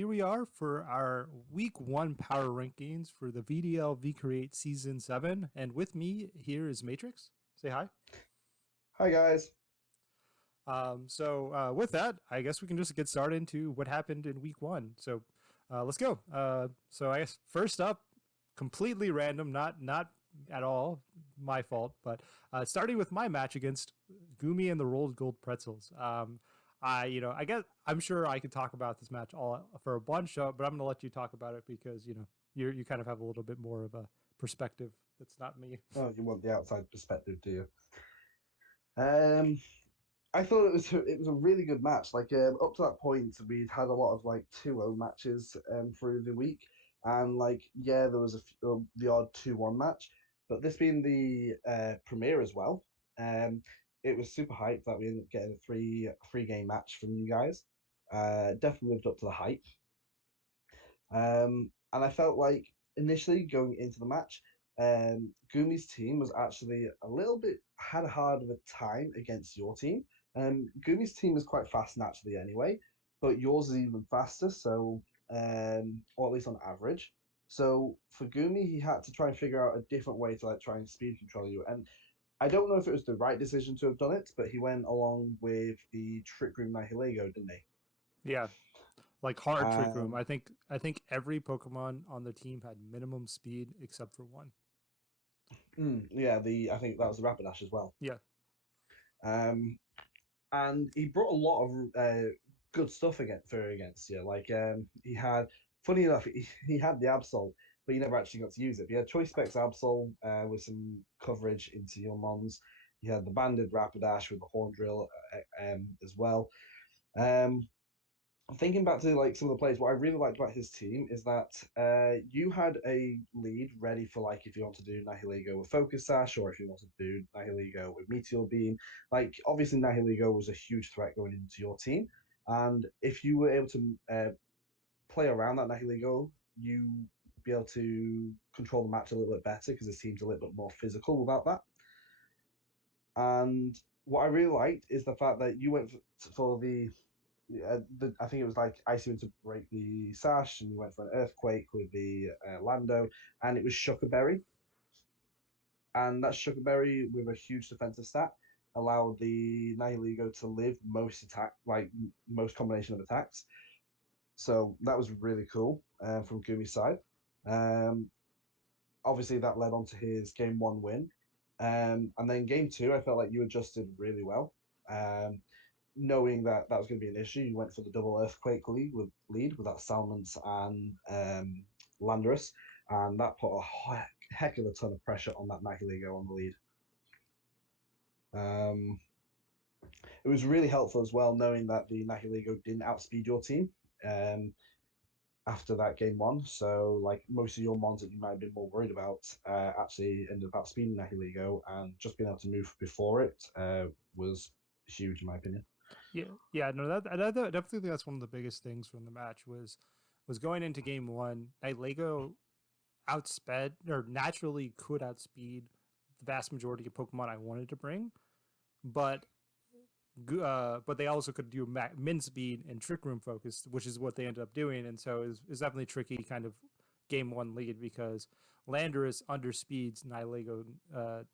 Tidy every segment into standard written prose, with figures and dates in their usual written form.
Here we are for our week one power rankings for the VDL-V Create Season 7. And with me here is Matrix. Say hi. Hi guys. With that, I guess we can just get started into what happened in week one. Let's go. I guess first up, completely random, not at all my fault, but starting with my match against Gumi and the Rolled Gold Pretzels. I guess I'm sure I could talk about this match all for a bunch, but I'm gonna let you talk about it because you kind of have a little bit more of a perspective that's not me. Oh, you want the outside perspective, do you? Um, I thought it was a really good match. Up to that point, we'd had a lot of like 2-0 matches through the week, and there was the odd 2-1 match, but this being the premiere as well, um, it was super hyped that we ended up getting a three game match from you guys. Definitely lived up to the hype. And I felt like initially going into the match, Gumi's team was actually a little bit had a hard of a time against your team. Gumi's team is quite fast naturally anyway, but yours is even faster, so or at least on average. So for Gumi, he had to try and figure out a different way to like try and speed control you. And I don't know if it was the right decision to have done it, but he went along with the Trick Room Nihilego, didn't he? Yeah, like hard trick room. Um, I think every Pokemon on the team had minimum speed except for one. yeah, the I think that was the Rapidash as well. Yeah, Um, and he brought a lot of good stuff against you. He had, funny enough, he had the Absol, but he never actually got to use it. He had Choice Specs Absol with some coverage into your Mons. He had the Banded Rapidash with the Horn Drill as well. Um, Thinking back to like some of the players, what I really liked about his team is that you had a lead ready for like if you want to do Nihilego with Focus Sash or if you want to do Nihilego with Meteor Beam. Like obviously Nihilego was a huge threat going into your team, and if you were able to play around that Nihilego, you be able to control the match a little bit better because his team's a little bit more physical without that. And what I really liked is the fact that you went for I think it was like Icy to break the sash, and you went for an earthquake with the Lando, and it was Shuckerberry, and that Shuckerberry with a huge defensive stat allowed the Nihilego to live most attack, like most combination of attacks. So that was really cool from Gumi's side. Um, Obviously, that led on to his game one win, and then game two, I felt like you adjusted really well. Um, Knowing that that was going to be an issue, you went for the double earthquake lead with that Salmons and Landorus, and that put a heck of a ton of pressure on that Nihilego on the lead. Um, it was really helpful as well, knowing that the Nihilego didn't outspeed your team after that game one. So, like most of your mons that you might have been more worried about actually ended up outspeeding Nihilego, and just being able to move before it was huge, in my opinion. yeah. No, I definitely think that's one of the biggest things from the match was going into game one. Lego outsped or naturally could outspeed the vast majority of Pokemon I wanted to bring, but but they also could do min speed and trick room focus, which is what they ended up doing. And so it's definitely tricky kind of game one lead because Landorus underspeeds Nihilego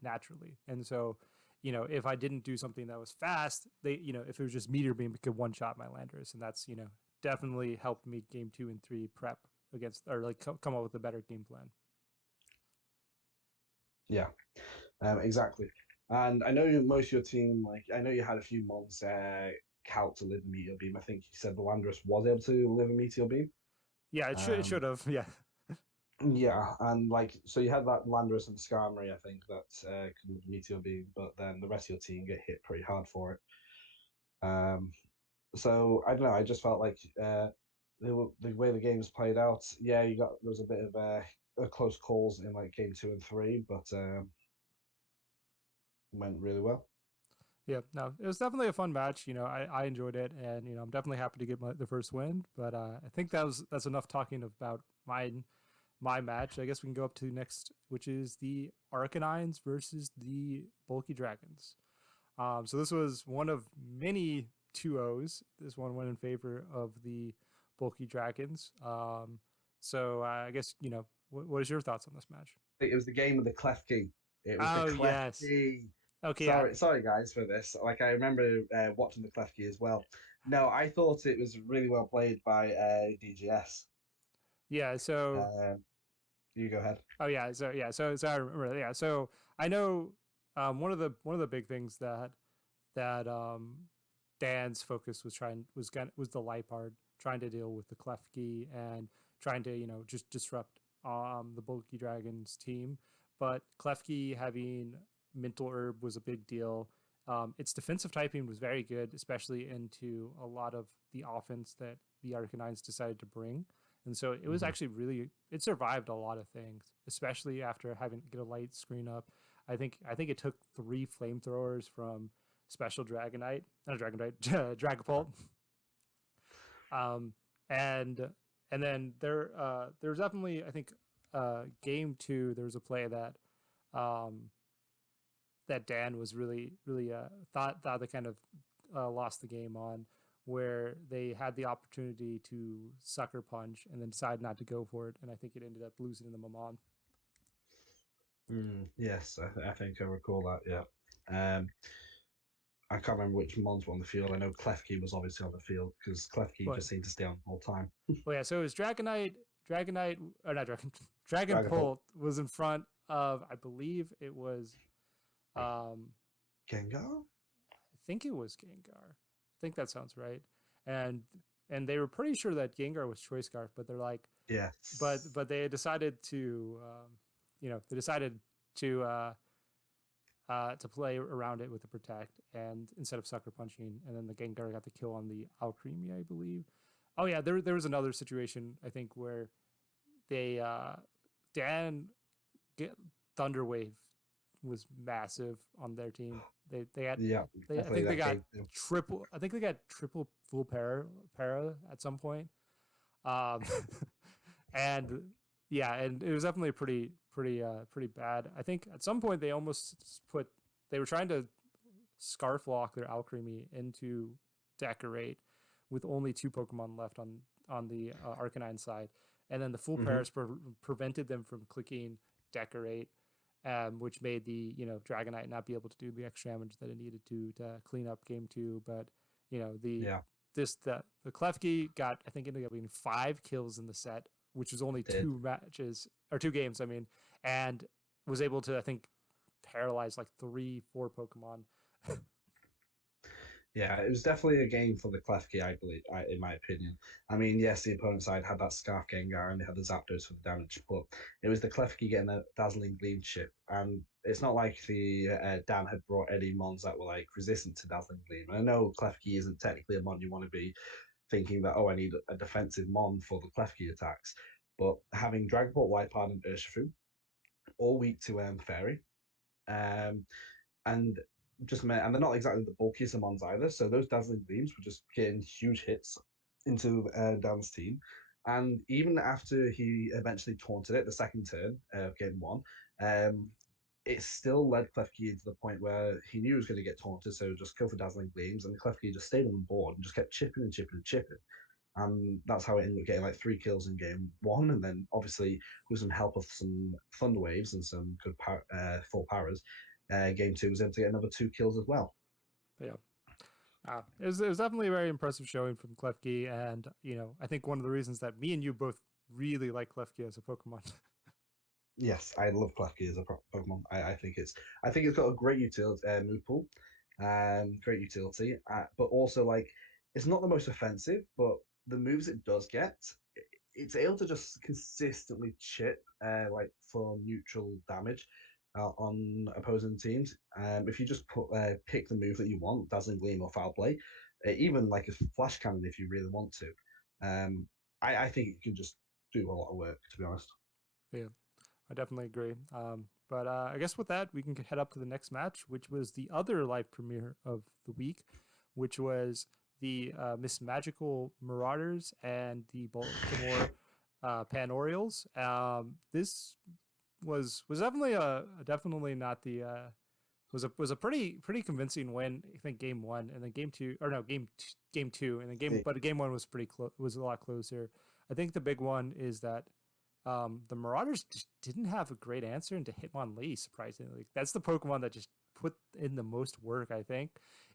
naturally. And so, if I didn't do something that was fast, if it was just meteor beam, it could one shot my Landorus. And that's, definitely helped me game two and three prep against or like come up with a better game plan. Yeah, exactly. And I know most of your team, like I know you had a few mons count to live a meteor beam. I think you said the Landorus was able to live a meteor beam. Yeah, it should Um, have. Yeah. yeah, and like so you had that Landorus and Skarmory, I think that could live a meteor beam, but then the rest of your team get hit pretty hard for it. Um, so I don't know. I just felt like the way the games played out. Yeah, there was a bit of close calls in like game two and three, but went really well. Yeah, no, it was definitely a fun match. I enjoyed it, and I'm definitely happy to get the first win. But I think that's enough talking about my match. I guess we can go up to next, which is the Arcanines versus the Bulky Dragons. So this was one of many 2-0s. This one went in favor of the bulky dragons. So I guess what is your thoughts on this match? It was the game of the clef key. It was the Oh clef yes. key. Okay. Sorry guys for this. Like I remember watching the clef key as well. No, I thought it was really well played by DGS. Yeah. So Um, you go ahead. oh yeah. So I remember that. Yeah. So I know one of the big things that Dan's focus was the Lipard, trying to deal with the Klefki and trying to just disrupt the bulky dragons team. But Klefki having mental herb was a big deal. Its defensive typing was very good, especially into a lot of the offense that the Arcanines decided to bring. And so it was Mhm. actually it survived a lot of things, especially after having to get a light screen up. I think it took 3 flamethrowers from Special Dragonite, not a Dragonite, Dragapult. Um, and and then there's definitely, I think, game 2 there was a play um, that Dan was really thought they kind of lost the game on, where they had the opportunity to sucker punch and then decided not to go for it, and I think it ended up losing them on. Yes, I think I recall that. Yeah. I can't remember which Mons were on the field. I know Klefki was obviously on the field because Klefki But just seemed to stay on the whole time. well, yeah, so it was Dragonite, or not Dragon, Dragapult, Dragonpult was in front of, I believe it was, um, Gengar. I think it was Gengar. I think that sounds right. And and they were pretty sure that Gengar was Choice Scarf, but they're like, Yes. but they decided they decided to play around it with the Protect, and instead of sucker punching, and then the Gengar got the kill on the Alcremie, I believe. Oh yeah, there was another situation I think where they Dan get Thunderwave was massive on their team. They had Yeah, they I definitely think they that got game too. triple full para at some point. Um and yeah, and it was definitely pretty bad. I think at some point they were trying to scarf lock their Alcremie into Decorate with only 2 Pokemon left on the Arcanine side, and then the full Hmm. pairs prevented them from clicking Decorate, which made the Dragonite not be able to do the extra damage that it needed to clean up game 2. But the Yeah, the Klefki got, I think, ended up being 5 kills in the set, which was only it did. 2 games. I mean, and was able to, I think, paralyze like 3-4 Pokemon. Yeah, it was definitely a game for the Klefki, I believe, in my opinion. I mean, yes, the opponent side had that Scarf Gengar and they had the Zapdos for the damage, but it was the Klefki getting a Dazzling Gleam chip. And it's not like the Dan had brought any Mons that were like resistant to Dazzling Gleam. And I know Klefki isn't technically a Mon you want to be thinking that, oh, I need a defensive Mon for the Klefki attacks. But having Dragapult, Wipeout, and Urshifu all weak to Fairy, um, and and they're not exactly the bulkiest of Mons either. So those dazzling gleams were just getting huge hits into Dan's team. And even after he eventually taunted it the second turn of game 1, um, it still led Klefki to the point where he knew he was going to get taunted, so just go for dazzling gleams, and Klefki just stayed on the board and just kept chipping and chipping and chipping. And that's how it ended up getting like 3 kills in game 1, and then obviously with some help of some thunder waves and some good full powers, game 2 was able to get another 2 kills as well. But yeah. It was definitely a very impressive showing from Klefki, and I think one of the reasons that me and you both really like Klefki as a Pokemon. Yes, I love Klefki as a Pokemon. I think it's got a great utility move pool, great utility, but also like it's not the most offensive, but the moves it does get, it's able to just consistently chip like for neutral damage on opposing teams. If you just pick the move that you want, Dazzling Gleam or Foul Play, even like a Flash Cannon if you really want to. I think it can just do a lot of work, to be honest. Yeah, I definitely agree. But I guess with that, we can head up to the next match, which was the other live premiere of the week, which was the Miss Magical Marauders and the Baltimore Pan Orioles. This was definitely not the was a pretty convincing win. I think game one, and then game two, or no, game two, and then game one was pretty close. Was a lot closer. I think the big one is that the Marauders just didn't have a great answer into Hitmonlee. Surprisingly, that's the Pokemon that just put in the most work. I think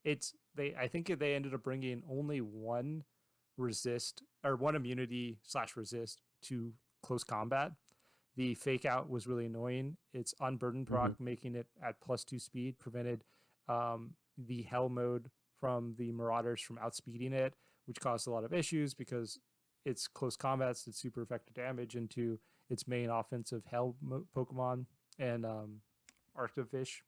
I think they ended up bringing only one resist or one immunity / resist to close combat. The fake out was really annoying. Its unburdened proc, making it at +2 speed, prevented the hell mode from the Marauders from outspeeding it, which caused a lot of issues because its close combats did super effective damage into its main offensive hell Pokemon and Arctofish.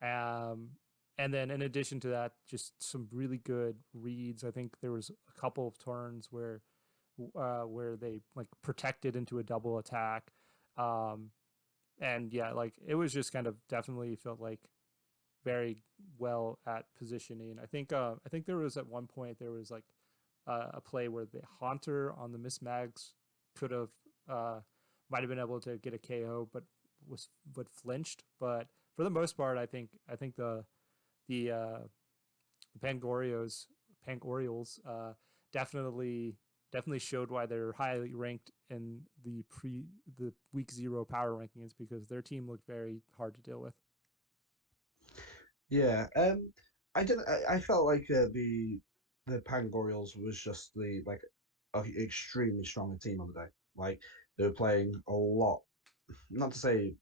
And then in addition to that, just some really good reads. I think there was a couple of turns where they like protected into a double attack. And yeah, like it was just kind of definitely felt like very well at positioning. I think there was at one point there was like a play where the Haunter on the Miss Mags could have might have been able to get a KO, but flinched. But for the most part, I think the Pangorioles definitely showed why they're highly ranked in the week 0 power rankings, because their team looked very hard to deal with. Yeah, I felt like the Pangorioles was just the like a extremely strong team on the day. Like they were playing a lot. Not to say,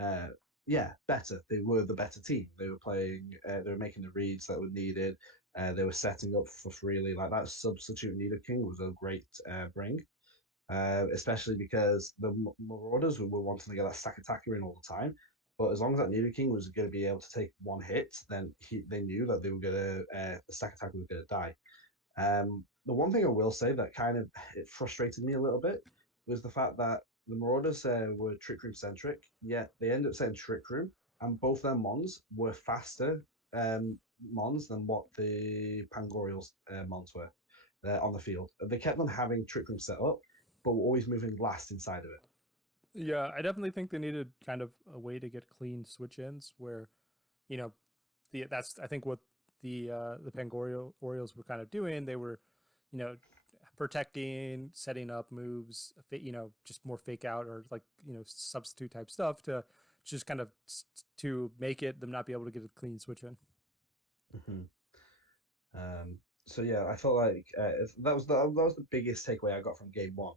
uh, yeah, better. They were the better team. They were playing. They were making the reads that were needed. They were setting up for freely. Like that substitute Nidoking was a great bring. Especially because the Marauders were wanting to get that stack attacker in all the time. But as long as that Nidoking was going to be able to take one hit, then they knew that they were going to the stack attacker was going to die. The one thing I will say that kind of it frustrated me a little bit was the fact that the Marauders were Trick Room centric, yet they ended up saying Trick Room, and both their Mons were faster Mons than what the Pangorials Mons were on the field. They kept on having Trick Room set up, but were always moving last inside of it. Yeah, I definitely think they needed kind of a way to get clean switch ins where, that's I think what the Pangoria Orioles were kind of doing. They were, protecting, setting up moves, just more fake out or like substitute type stuff to just kind of to make it them not be able to get a clean switch in. So yeah, I felt like that was the biggest takeaway I got from game one.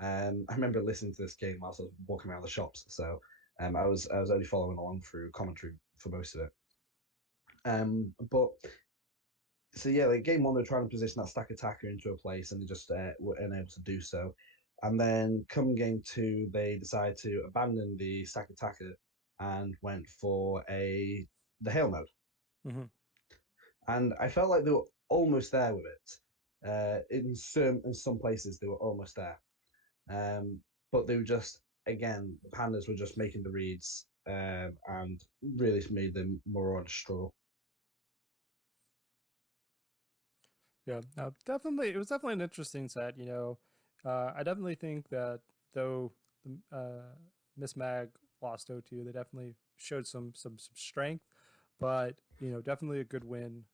I remember listening to this game whilst I was walking around the shops, so I was only following along through commentary for most of it. But so yeah, like game one, they're trying to position that stack attacker into a place, and they just were unable to do so. And then come game two, they decided to abandon the stack attacker and went for the hail mode. And I felt like they were almost there with it. In some places, they were almost there, but they were just the Pandas were just making the reads and really made them more on struggle. Yeah, definitely. It was definitely an interesting set. I definitely think that though Miss Mag lost 0-2, they definitely showed some strength, but definitely a good win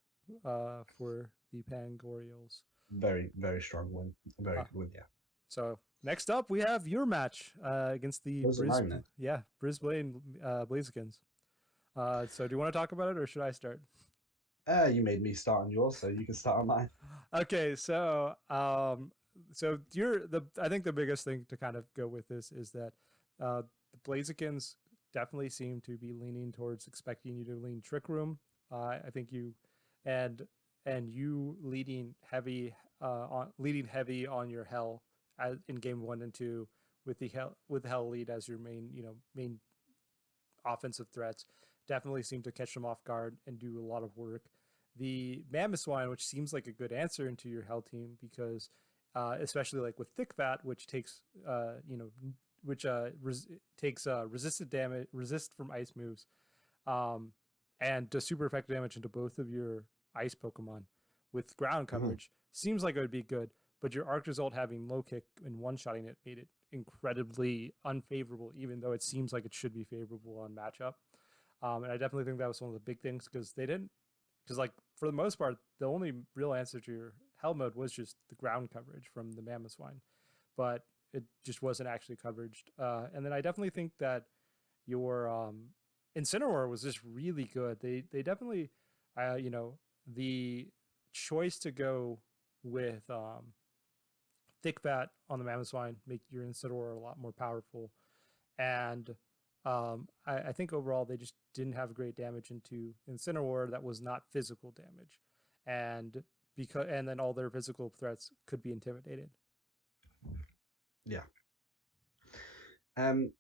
for the Pangorioles. Very, very strong win. Very good win, yeah. So next up, we have your match against the Brisbane Blazekins. So do you want to talk about it, or should I start? You made me start on yours, so you can start on mine. Okay, so I think the biggest thing to kind of go with this is that the Blazekins definitely seem to be leaning towards expecting you to lean Trick Room. I think you and you leading heavy on your hell in game 1 and 2 with the hell lead as your main offensive threats definitely seem to catch them off guard and do a lot of work. The Mamoswine, which seems like a good answer into your hell team, because especially like with Thick Fat, which takes resisted damage, resist from ice moves, and does super effective damage into both of your ice Pokemon with ground coverage. Seems like it would be good, but your Arc Result having low kick and one-shotting it made it incredibly unfavorable, even though it seems like it should be favorable on matchup. And I definitely think that was one of the big things because they didn't, because like for the most part, the only real answer to your hell mode was just the ground coverage from the mammoth swine, but it just wasn't actually coveraged. And then I definitely think that your Incineroar was just really good. They definitely, you know, the choice to go with thick fat on the mammoth swine make your Incineroar a lot more powerful. And I think overall they just didn't have great damage into Incineroar that was not physical damage, and and then all their physical threats could be intimidated. Yeah. Um,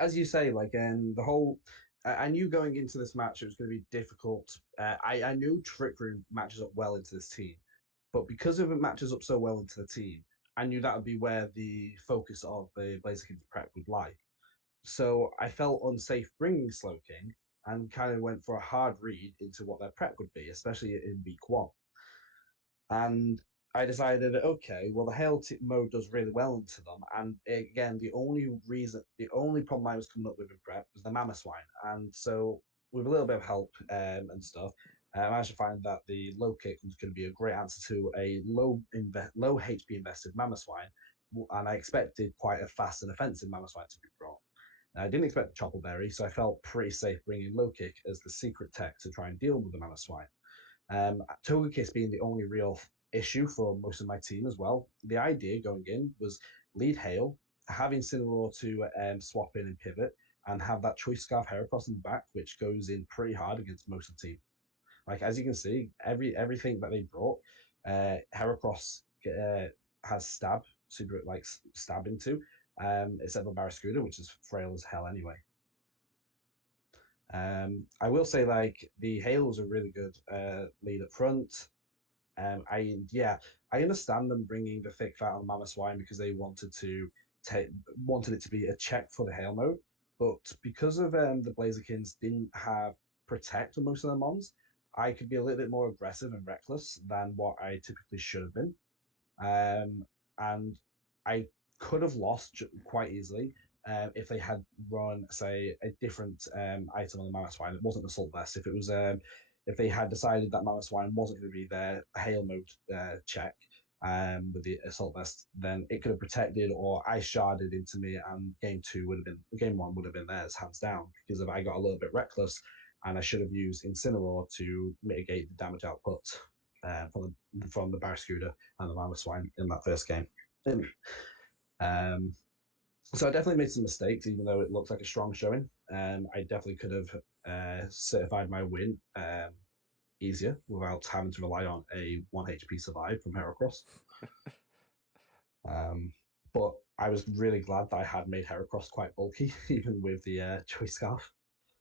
as you say, like the whole, I knew going into this match it was going to be difficult. I knew Trick Room matches up well into this team, but because of it matches up so well into the team, I knew that would be where the focus of the Blazerkins prep would lie. So I felt unsafe bringing Slowking and kind of went for a hard read into what their prep would be, especially in week one. And I decided, okay, well, the hail mode does really well into them. And again, the only problem I was coming up with in prep was the Mammoth Swine. And so, with a little bit of help and stuff, I managed to find that the low kick was going to be a great answer to a low HP invested Mammoth Swine. And I expected quite a fast and offensive Mammoth Swine to be brought. I didn't expect the Choppleberry, so I felt pretty safe bringing low kick as the secret tech to try and deal with the Mammoth Swine. Togekiss being the only real issue for most of my team as well. The idea going in was lead Hail, have Incineroar to swap in and pivot, and have that Choice Scarf Heracross in the back, which goes in pretty hard against most of the team. Like as you can see, everything that they brought, Heracross has super like stab into. Except for Barraskewda, which is frail as hell anyway. I will say like the Hail was a really good lead up front. I understand them bringing the thick fat on Mama Swine because they wanted it to be a check for the hail mode, but because of the Blazerkins didn't have protect on most of their mons, I could be a little bit more aggressive and reckless than what I typically should have been, and I could have lost quite easily. If they had run, say, a different item on the Mammoth Swine that wasn't Assault Vest, if they had decided that Mammoth Swine wasn't going to be their hail mode check with the Assault Vest, then it could have protected or I sharded into me, and game one would have been theirs hands down because if I got a little bit reckless and I should have used Incineroar to mitigate the damage output from the Barraskewda and the Mammoth Swine in that first game. Um, so I definitely made some mistakes, even though it looked like a strong showing. I definitely could have certified my win easier without having to rely on a 1 HP survive from Heracross. But I was really glad that I had made Heracross quite bulky, even with the Choice Scarf.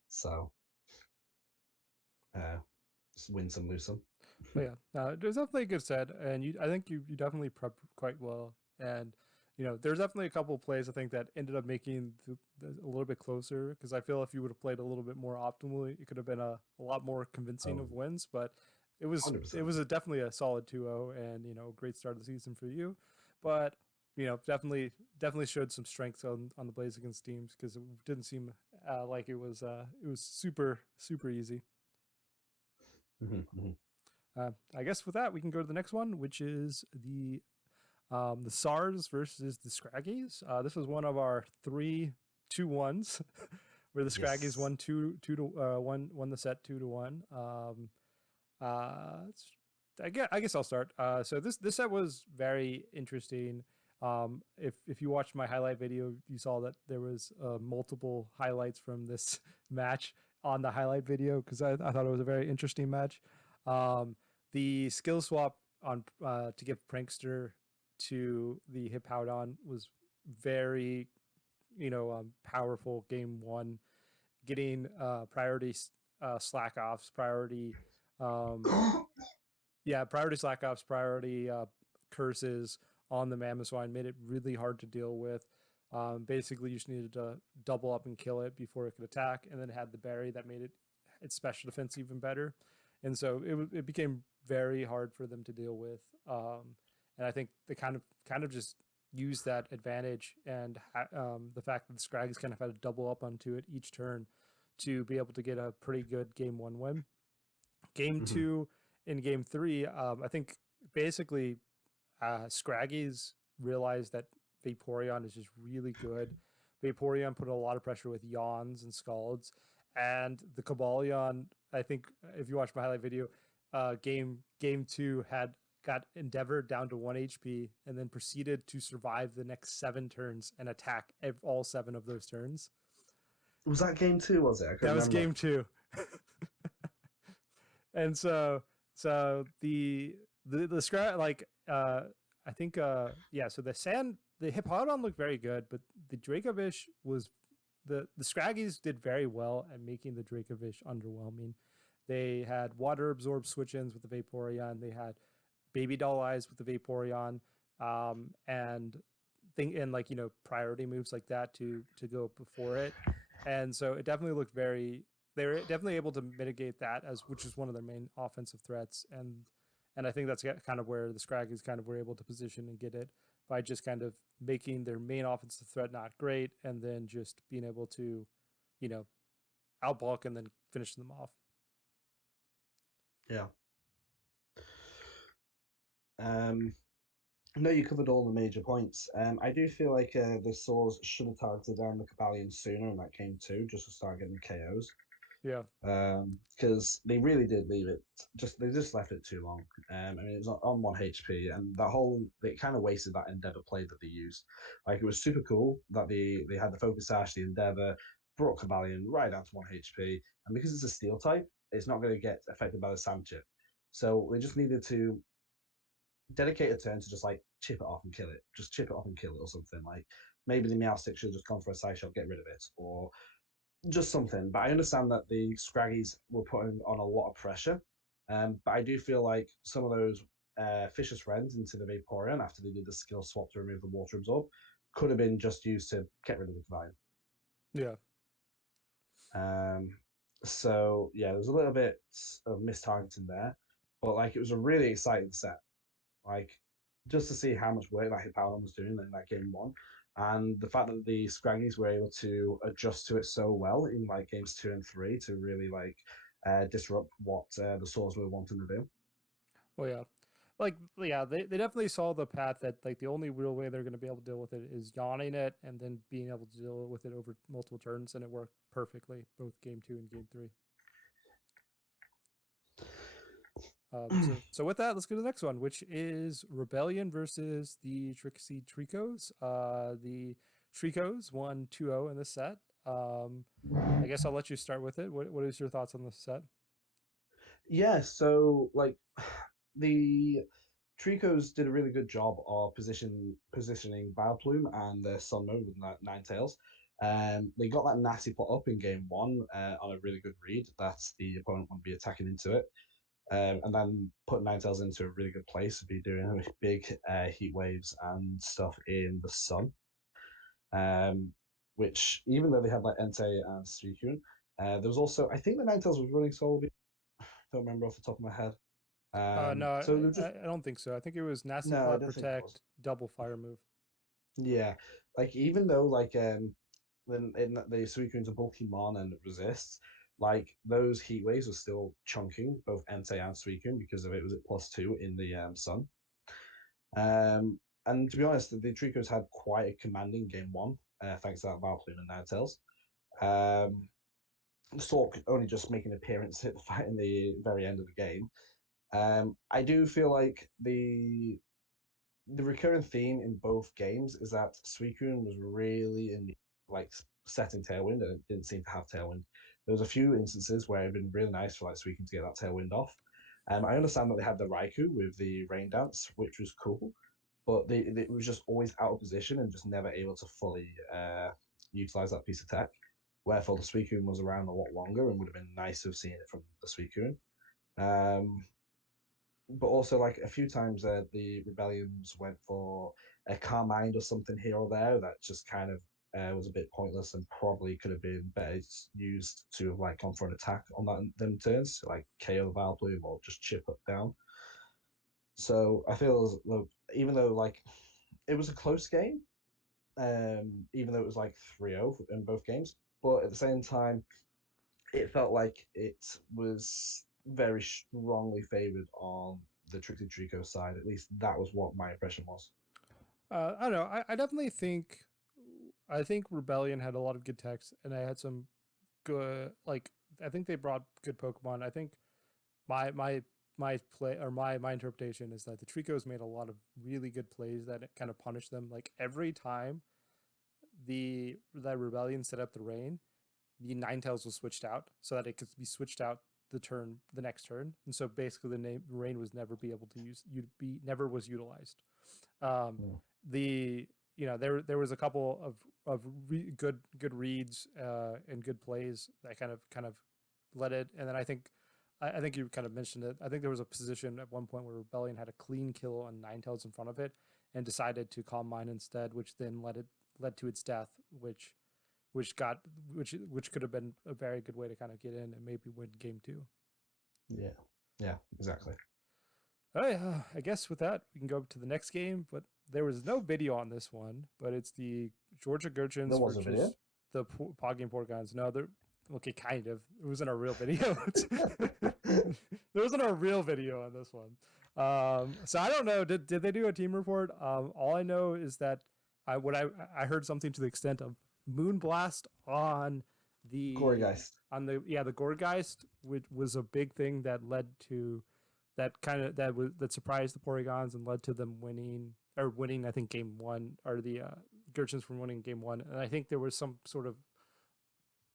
So, win some, lose some. But yeah, there's definitely a good set, and I think you definitely prepped quite well. And there's definitely a couple of plays I think that ended up making a little bit closer because I feel if you would have played a little bit more optimally, it could have been a lot more convincing of wins. But it was 100%. definitely a solid 2-0 and a great start of the season for you. But definitely showed some strengths on the Blazerkins teams because it didn't seem like it was super easy. Mm-hmm. I guess with that we can go to the next one, which is the SARS versus the Scraggies. This was one of our 3-2-1s, where the Scraggies won won the set 2-1. I guess I'll start. So this set was very interesting. If you watched my highlight video, you saw that there was multiple highlights from this match on the highlight video because I thought it was a very interesting match. The skill swap on to give Prankster to the Hippowdon was very powerful. Game one, getting priority slack offs, priority priority slack offs, priority curses on the Mammoth Swine made it really hard to deal with. Basically, you just needed to double up and kill it before it could attack, and then it had the berry that made its special defense even better. And so it became very hard for them to deal with. And I think they kind of just used that advantage and the fact that the Scraggies kind of had to double up onto it each turn to be able to get a pretty good game one win. Game Hmm. two in game three, I think basically Scraggy's realized that Vaporeon is just really good. Vaporeon put a lot of pressure with Yawns and Scalds, and the Cobalion. I think if you watch my highlight video, game two had got Endeavor down to 1 HP and then proceeded to survive the next 7 turns and attack all 7 of those turns. Was that game two? Was it? I can't That was remember. game two. And so the scrap like I think yeah, so the Hippowdon looked very good, but the Dracovish was the Scraggies did very well at making the Dracovish underwhelming. They had water absorb switch ins with the Vaporeon. They had baby doll eyes with the Vaporeon, and like priority moves like that to go before it, and so it definitely looked very. They were definitely able to mitigate that as which is one of their main offensive threats, and I think that's kind of where the Scraggies kind of were able to position and get it by just kind of making their main offensive threat not great, and then just being able to, you know, outbulk and then finish them off. Yeah. Um, no, you covered all the major points. I do feel like the Swords should have targeted down the Cabalion sooner in that game too, just to start getting the KOs. Yeah, Because they really did leave it. They just left it too long. I mean, it was on 1 HP, and that whole they kind of wasted that Endeavor play that they used. Like it was super cool that they had the Focus Sash, the Endeavor, brought Cabalion right down to 1 HP, and because it's a Steel type, it's not going to get affected by the Sand Chip. So they just needed to dedicate a turn to just like chip it off and kill it. Just chip it off and kill it or something. Like maybe the Meowstic should have just gone for a side shot, get rid of it, or just something. But I understand that the Scraggies were putting on a lot of pressure. But I do feel like some of those Fisher's Wrens into the Vaporeon after they did the skill swap to remove the water absorb could have been just used to get rid of the Divine. yeah, Um, so yeah, there was a little bit of mistargeting there, but like it was a really exciting set. Like just to see how much work that Hippowdon was doing in that game one, and the fact that the Scraggies were able to adjust to it so well in like games two and three to really like disrupt what the Swords were wanting to do. well, yeah. Like yeah, they definitely saw the path that like the only real way they're going to be able to deal with it is yawning it and then being able to deal with it over multiple turns, and it worked perfectly both game two and game three. So with that, let's go to the next one, which is Rebellion versus the Trixie Tricos. The Tricos won 2-0 in this set. I guess I'll let you start with it. What is your thoughts on this set? Yeah, so like the Tricos did a really good job of positioning Vileplume and Sunmo with Ninetales. They got that nasty put up in game one on a really good read that the opponent wouldn't be attacking into it. And then put Ninetales into a really good place to be doing big heat waves and stuff in the sun. Um, which even though they had like Entei and Suicune, there was also I think the Ninetales was running Solar Beam. I don't remember off the top of my head. No, So they're just I don't think so. I think it was Nasty no, I Plot don't think it was. Protect double fire move. Yeah, like even though like then in the Suicune's a bulky mon and it resists, like those heat waves were still chunking both Entei and Suicune because of it was at +2 in the sun. Um, and to be honest, the Tricos had quite a commanding game one, thanks to that Vileplume and Ninetales. Um, Stork only just making an appearance at the fight in the very end of the game. I do feel like the recurring theme in both games is that Suicune was really in like setting Tailwind and it didn't seem to have Tailwind. There was a few instances where it'd been really nice for like Suicune to get that Tailwind off. I understand that they had the Raikou with the Rain Dance, which was cool, but it was just always out of position and just never able to fully utilize that piece of tech. Wherefore the Suicune was around a lot longer and would have been nice to have seen it from the Suicune. Um, but also like a few times the rebellions went for a calm mind or something here or there that just kind of was a bit pointless and probably could have been better used to have like gone for an attack on that them turns, like KO the Vileplume or just chip up down. So I feel look, even though like it was a close game, even though it was like 3-0 in both games, but at the same time it felt like it was very strongly favored on the Trixie Trico side. At least that was what my impression was. I don't know. I definitely think Rebellion had a lot of good techs, and I had some good like. I think they brought good Pokemon. I think my my my play or my interpretation is that the Tricos made a lot of really good plays that kind of punished them. Like every time that Rebellion set up the rain, the Ninetales was switched out so that it could be switched out the next turn, and so basically the rain was never be able to never was utilized. Um, Mm. the there was a couple of good reads and good plays that kind of led it, and then I think you kind of mentioned it. I think there was a position at one point where Rebellion had a clean kill on Ninetales in front of it and decided to Calm Mind instead, which then led to its death, which got which could have been a very good way to kind of get in and maybe win game two. Yeah, yeah, exactly. All right, I guess with that we can go to the next game, but there was no video on this one, but it's the Georgia Gurchins There was a versus video. the Poggy and Portgons. No, they're okay, kind of. It wasn't a real video. There wasn't a real video on this one. So I don't know. Did they do a team report? All I know is that I heard something to the extent of Moonblast on Gorygeist. the Gorgeist, which was a big thing that led to that surprised the Porygons and led to them winning I think game one, or the Gurchins from winning game one, and I think there was some sort of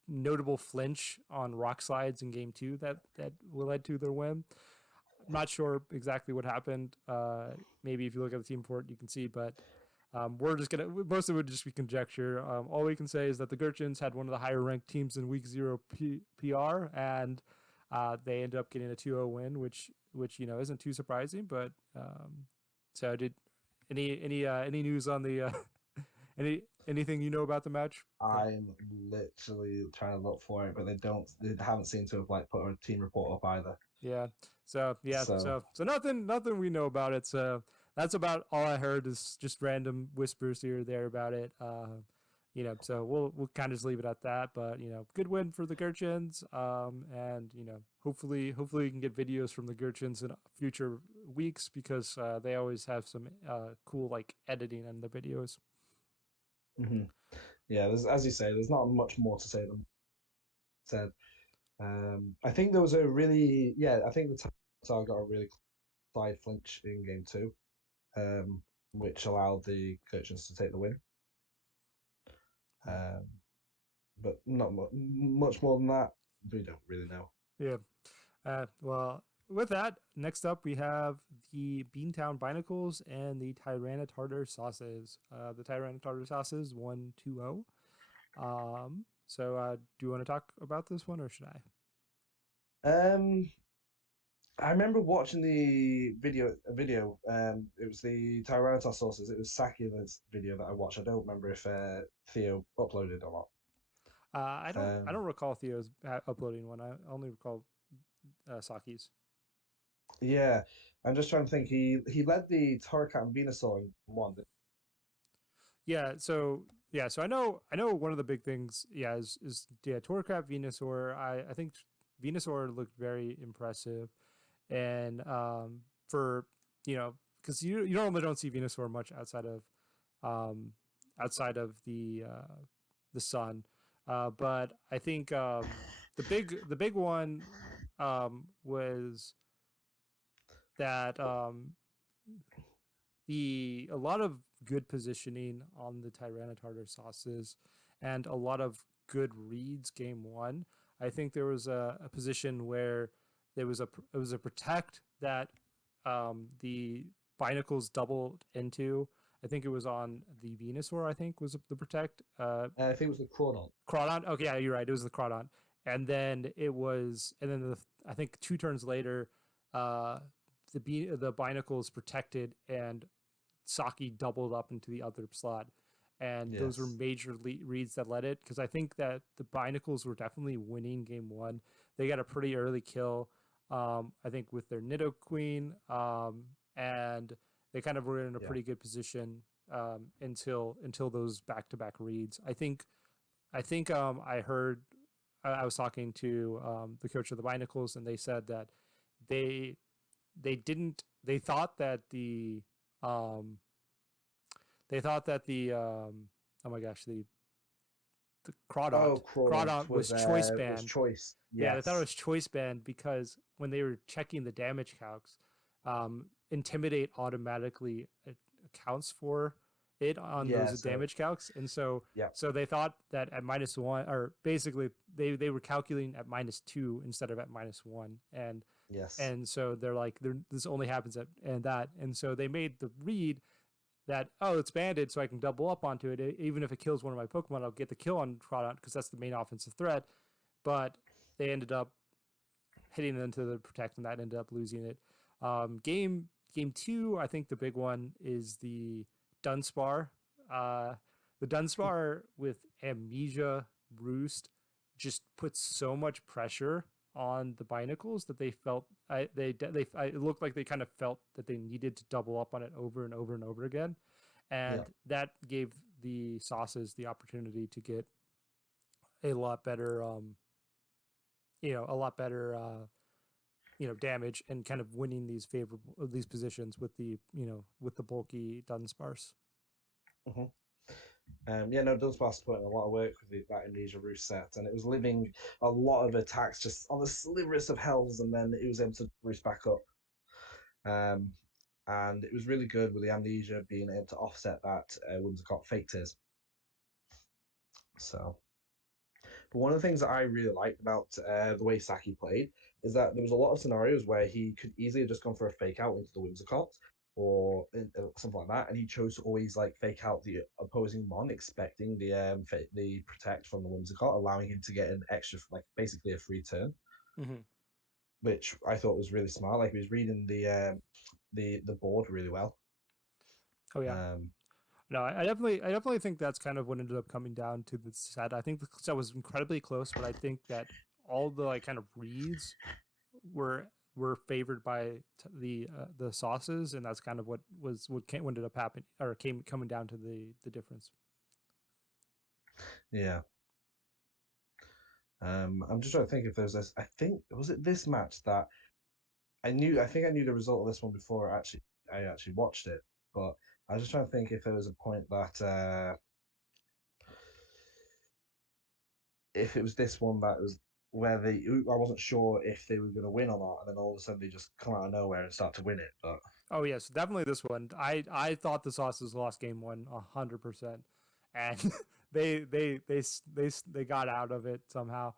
notable flinch on rock slides in game two that led to their win. I'm not sure exactly what happened. Maybe if you look at the team report, you can see, but we're just gonna most of it would just be conjecture. All we can say is that the Gurchins had one of the higher ranked teams in week 0 PR, and they ended up getting a 2-0 win, which isn't too surprising. But so did any news on the anything you know about the match? I'm literally trying to look for it, but they haven't seemed to have like put a team report up either. Yeah. So So nothing we know about it. So that's about all I heard, is just random whispers here or there about it. So we'll kind of just leave it at that. But good win for the Gurchins. And hopefully we can get videos from the Gurchins in future weeks, because they always have some cool like editing in the videos. hmm yeah, as you say, there's not much more to say than said. I think there was a really I think the Tar got a really side flinch in game two, which allowed the Gurchins to take the win. But not much more than that. We don't really know. Yeah. Well, with that, next up we have the Beantown Binacles and the Tyranitartar Sauces. The Tyranitartar Sauces 1-2-0. So do you want to talk about this one, or should I? I remember watching the video. It was the Tyrannosaurus sources. It was Sakura's video that I watched. I don't remember if Theo uploaded or not. I don't recall Theo's uploading one. I only recall Saki's. Yeah, I'm just trying to think. He led the Torracat and Venusaur in one. So I know one of the big things is Torcrap Venusaur. I think Venusaur looked very impressive, and for because you normally don't see Venusaur much outside of the sun, but I think the big one was that a lot of good positioning on the Tyranitartar sauces and a lot of good reads game one. I think there was a position where it was a protect that the Binacles doubled into. I think it was on the Venusaur, I think was the protect. I think it was the Crawdon. Crawdon. Okay, yeah, you're right. It was the Crawdon. And then I think 2 turns later, the Binacles protected and Saki doubled up into the other slot. And those were major reads that led it, because I think that the Binacles were definitely winning game one. They got a pretty early kill, I think, with their Nidoqueen, and they kind of were in a pretty good position until those back-to-back reads. I think I heard I was talking to the coach of the Binacles, and they said that they they thought that um, oh my gosh, the Oh, Crawdont Crawdont was choice was banned. choice. Yeah, they thought it Yes. was choice banned because when they were checking the damage calcs, Intimidate automatically accounts for it on those Yeah. damage calcs, and Yeah. so they thought that at -1, or basically they were calculating at -2 instead of at -1, Yes. and so they're like, this only happens at and that, and so they made the read that, oh, it's banded, so I can double up onto it. Even if it kills one of my Pokemon, I'll get the kill on Crawdont because that's the main offensive threat. But they ended up hitting into the protect, and that ended up losing it. Game two, I think the big one is the Dunsparce. Uh, the Dunsparce with Amnesia Roost just puts so much pressure on the Binacles that they felt it looked like they kind of felt that they needed to double up on it over and over and over again, Yeah. and that gave the Sauces the opportunity to get a lot better, a lot better, damage, and kind of winning these positions with with the bulky Dunsparce. Hmm. Yeah, no, Dunsparce put in a lot of work with that Amnesia Roost set, and it was living a lot of attacks just on the sliverest of hells, and then it was able to roost back up. Um, and it was really good with the Amnesia being able to offset that Whimsicott Fake Tears. So, but one of the things that I really liked about the way Saki played is that there was a lot of scenarios where he could easily have just gone for a fake out into the Whimsicott or something like that, and he chose to always like fake out the opposing mon, expecting the protect from the Whimsicott, allowing him to get an extra, like basically a free turn, Mm-hmm. which I thought was really smart. Like he was reading the board really well. Oh yeah. Um, No, I definitely think that's kind of what ended up coming down to the set. I think the set was incredibly close, but I think that all the like kind of reads were favored by the Sauces, and that's kind of what ended up happening, or came coming down to the difference. yeah. I'm just trying to think if there's this. I think was it this match that I knew. I think I knew the result of this one before I actually watched it. But I was just trying to think if there was a point that if it was this one that was where I wasn't sure if they were going to win or not, and then all of a sudden they just come out of nowhere and start to win it. But Oh yes, definitely this one. I thought the Sauces lost game one 100%, and they got out of it somehow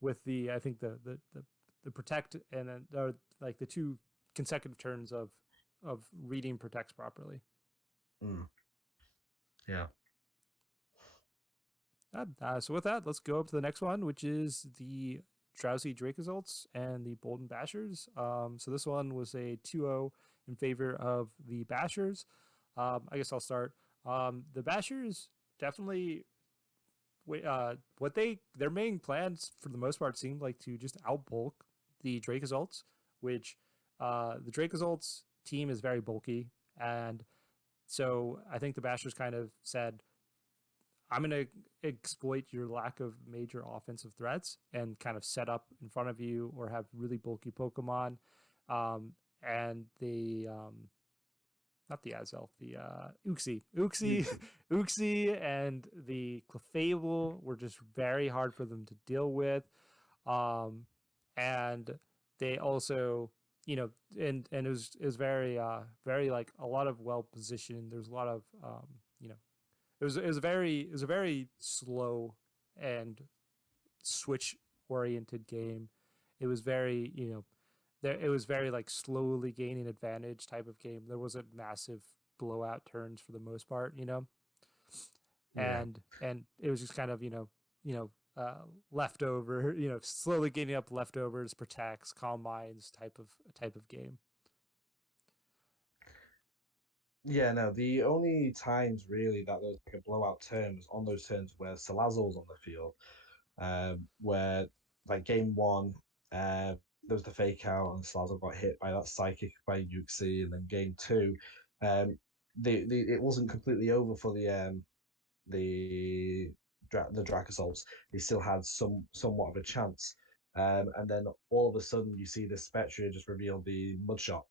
with I think the protect, and then like the two consecutive turns of reading protects properly. mm, yeah, So with that, let's go up to the next one, which is the Drowsy Dracozolt and the Bolden Bashers. So this one was a 2-0 in favor of the Bashers. I guess I'll start. The Bashers definitely, their main plans for the most part seemed like to just outbulk the Dracozolts, which the Dracozolts team is very bulky, and so I think the Bashers kind of said, I'm going to exploit your lack of major offensive threats and kind of set up in front of you or have really bulky Pokemon. And not the Azelf, the Uxie. Uxie, and the Clefable were just very hard for them to deal with. Um, and they also, and it was very like a lot of well positioned. There's a lot of, it was a very slow and switch oriented game. It was very, it was very like slowly gaining advantage type of game. There wasn't massive blowout turns for the most part, Yeah. and it was just kind of, leftover, slowly gaining up leftovers, protects, calm minds type of game. Yeah, no, the only times really that there was like a blowout turn was on those turns where Salazzle's on the field, where like game one, there was the fake out and Salazzle got hit by that psychic by Yuxi, and then game two, um, it wasn't completely over for the the Dracosalts, they still had somewhat of a chance. And then all of a sudden, you see this Spectre just reveal the Mudshot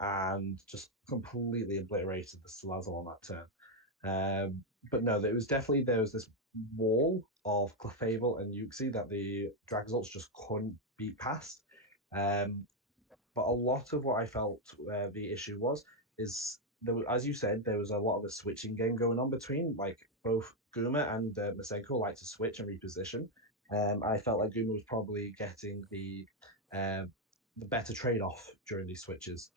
and just completely obliterated the Salazzle on that turn. But no, there was this wall of Clefable and Uxie that the Dragzolts just couldn't beat past. Um, but a lot of what I felt the issue was is there, as you said, there was a lot of a switching game going on between like both Guma and Masenko like to switch and reposition. I felt like Guma was probably getting um, the better trade off during these switches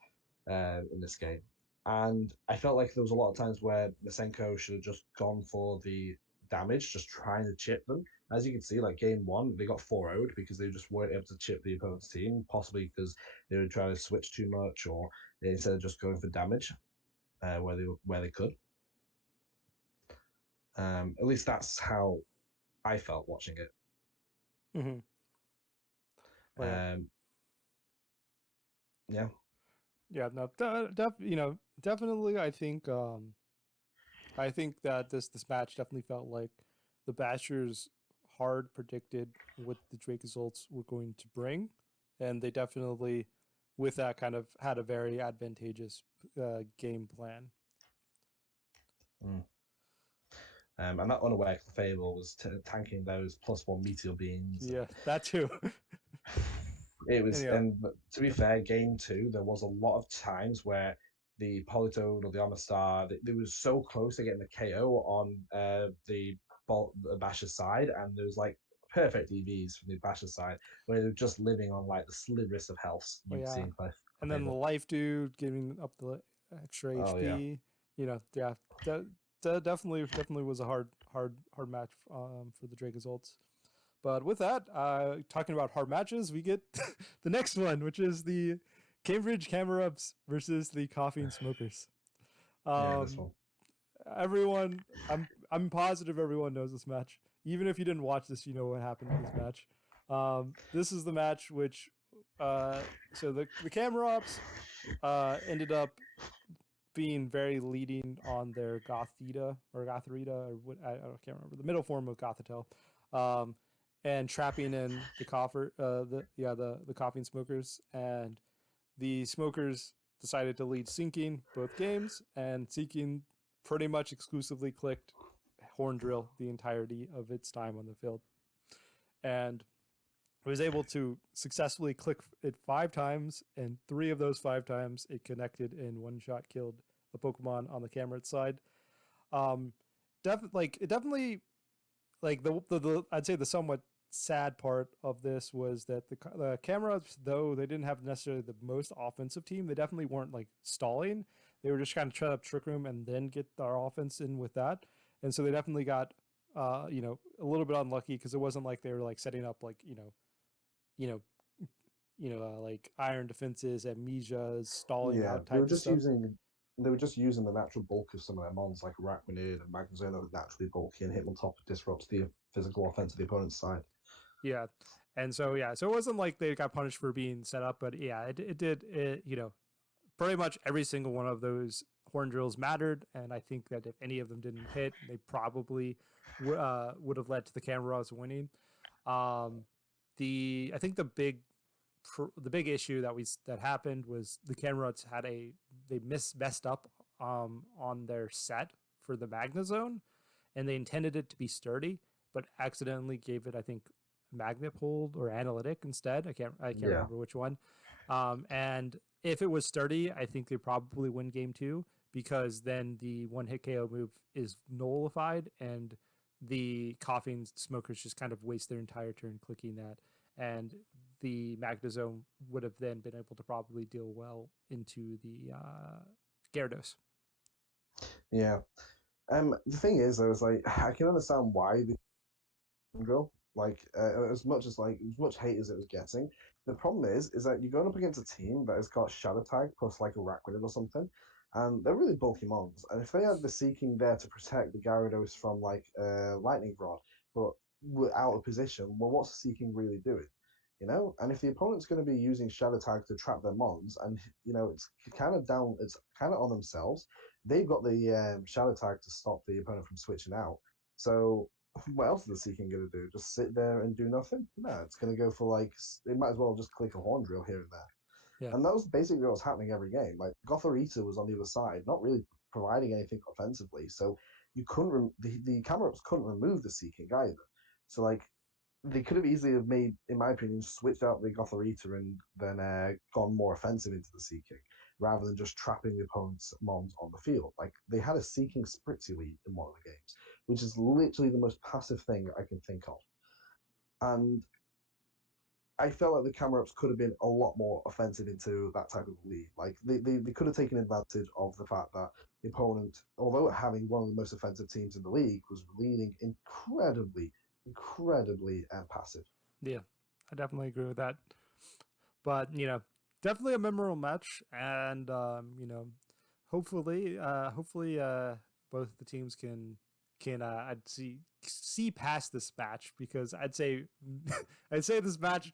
in this game. And I felt like there was a lot of times where Masenko should have just gone for the damage, just trying to chip them. As you can see, like game one, they got 4-0'd because they just weren't able to chip the opponent's team, possibly because they were trying to switch too much, or instead of just going for damage where they could. At least that's how I felt watching it. Mm-hmm. Um, yeah. Yeah, no, definitely. I think that this match definitely felt like the Bashers hard predicted what the Dracosalts were going to bring, and they definitely, with that, kind of had a very advantageous game plan. Mm. And that unaware Fable was tanking those +1 meteor beams. Yeah, that too. It was, Anyhow, and to be fair, game two, there was a lot of times where the Politoed or the Amistar, they were so close to getting the KO on the Basher side, and there was like perfect EVs from the Basher side where they were just living on like the sliverest of health oh you'd see yeah, in Cliff and then the Fable. life dude giving up the extra Oh yeah, HP. Yeah, that definitely was a hard match for the Dracosalts. But with that, talking about hard matches, we get the next one, which is the Cambridge Camera-Ups versus the Coffee and Smokers. yeah, this Um, one. everyone, I'm positive everyone knows this match. Even if you didn't watch this, you know what happened in this match. This is the match which, so the Camera-Ups ended up being very leading on their Gothita or Gotharita or what I can't remember the middle form of Gothitelle. And trapping in the the coffee and smokers, and the smokers decided to lead sinking both games, and sinking pretty much exclusively clicked horn drill the entirety of its time on the field, and was able to successfully click it 5 times, and 3 of those 5 times it connected and one shot killed a Pokemon on the camera side. It definitely like the I'd say the somewhat sad part of this was that the Cameras, though they didn't have necessarily the most offensive team, they definitely weren't like stalling. They were just kind of trying up Trick Room and then get our offense in with that, and so they definitely got a little bit unlucky because it wasn't like they were like setting up like you know like iron defenses, amnesias, stalling Yeah, out type of stuff. they were just using the natural bulk of some of their mons like Arachnid and Magnezone that was naturally bulky and Hitmontop disrupts the physical offense of the opponent's side. Yeah. And so so it wasn't like they got punished for being set up, but yeah, it did pretty much every single one of those horn drills mattered, and I think that if any of them didn't hit, they probably would have led to the Cameras winning. Um, I think the big issue that happened was the Cameras they messed up on their set for the Magnezone, and they intended it to be sturdy, but accidentally gave it, I think, Magnipold or Analytic instead. I can't Yeah, remember which one. And if it was sturdy, I think they probably win game 2, because then the one hit KO move is nullified, and the coughing smokers just kind of waste their entire turn clicking that, and the Magnezone would have then been able to probably deal well into the Gyarados. yeah. The thing is, I was like, I can understand why the drill, like as much hate as it was getting. The problem is that you're going up against a team that has got Shadow Tag plus like a Rakrid or something, and they're really bulky mons. And if they had the Seeking there to protect the Gyarados from like Lightning Rod, but were out of position, well, what's the Seeking really doing? And if the opponent's going to be using Shadow Tag to trap their mons, and it's kind of on themselves. They've got the Shadow Tag to stop the opponent from switching out. So what else is the Sea King going to do? Just sit there and do nothing? No, it's going to go for like it might as well just click a horn drill here and there. Yeah. And that was basically what was happening every game. Like Gothorita was on the other side, not really providing anything offensively. So you couldn't the camera ups couldn't remove the Sea King either. So like they could have easily have made, in my opinion, switched out the Gothorita and then gone more offensive into the Sea King rather than just trapping the opponent's mons on the field. Like they had a Sea King Spritzy lead in one of the games, which is literally the most passive thing I can think of. And I felt like the camera ups could have been a lot more offensive into that type of lead. Like they could have taken advantage of the fact that the opponent, although having one of the most offensive teams in the league, was leading incredibly passive. Yeah, I definitely agree with that. But definitely a memorable match, and hopefully, both the teams can I'd see past this match because I'd say I'd say this match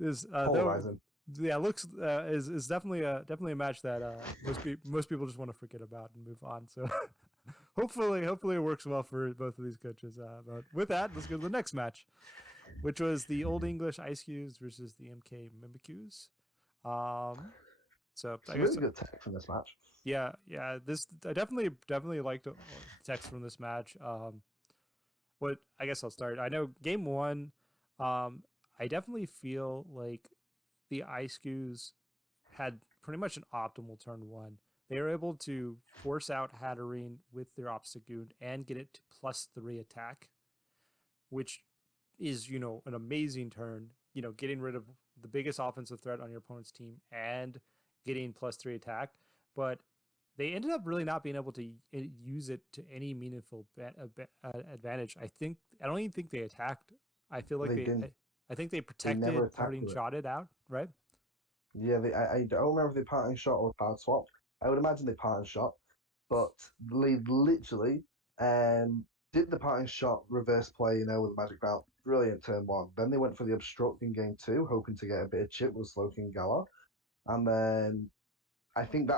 is though Polarizing. yeah looks is definitely a match that most people just want to forget about and move on. So hopefully it works well for both of these coaches. But with that, let's go to the next match, which was the Old English Ice Cubes versus the MK Mimikyu. Um, so I Some guess really good tech from this match. yeah. This I definitely liked the text from this match. What I guess I'll start. I know game one. I definitely feel like the Ice Cubes had pretty much an optimal turn one. They were able to force out Hatterene with their Obstagoon and get it to +3 attack, which is an amazing turn. Getting rid of the biggest offensive threat on your opponent's team and getting +3 attack, but they ended up really not being able to use it to any meaningful advantage. I don't even think they attacked. I feel like They didn't. I think they They never protected, attacked parting with it. shot it out, right? Yeah, I don't remember if they parting shot or power swap. I would imagine they parting shot, but they literally did the parting shot reverse play, with the magic belt. Brilliant turn one. Then they went for the obstruct in game two, hoping to get a bit of chip with Slowking Gala. And then I think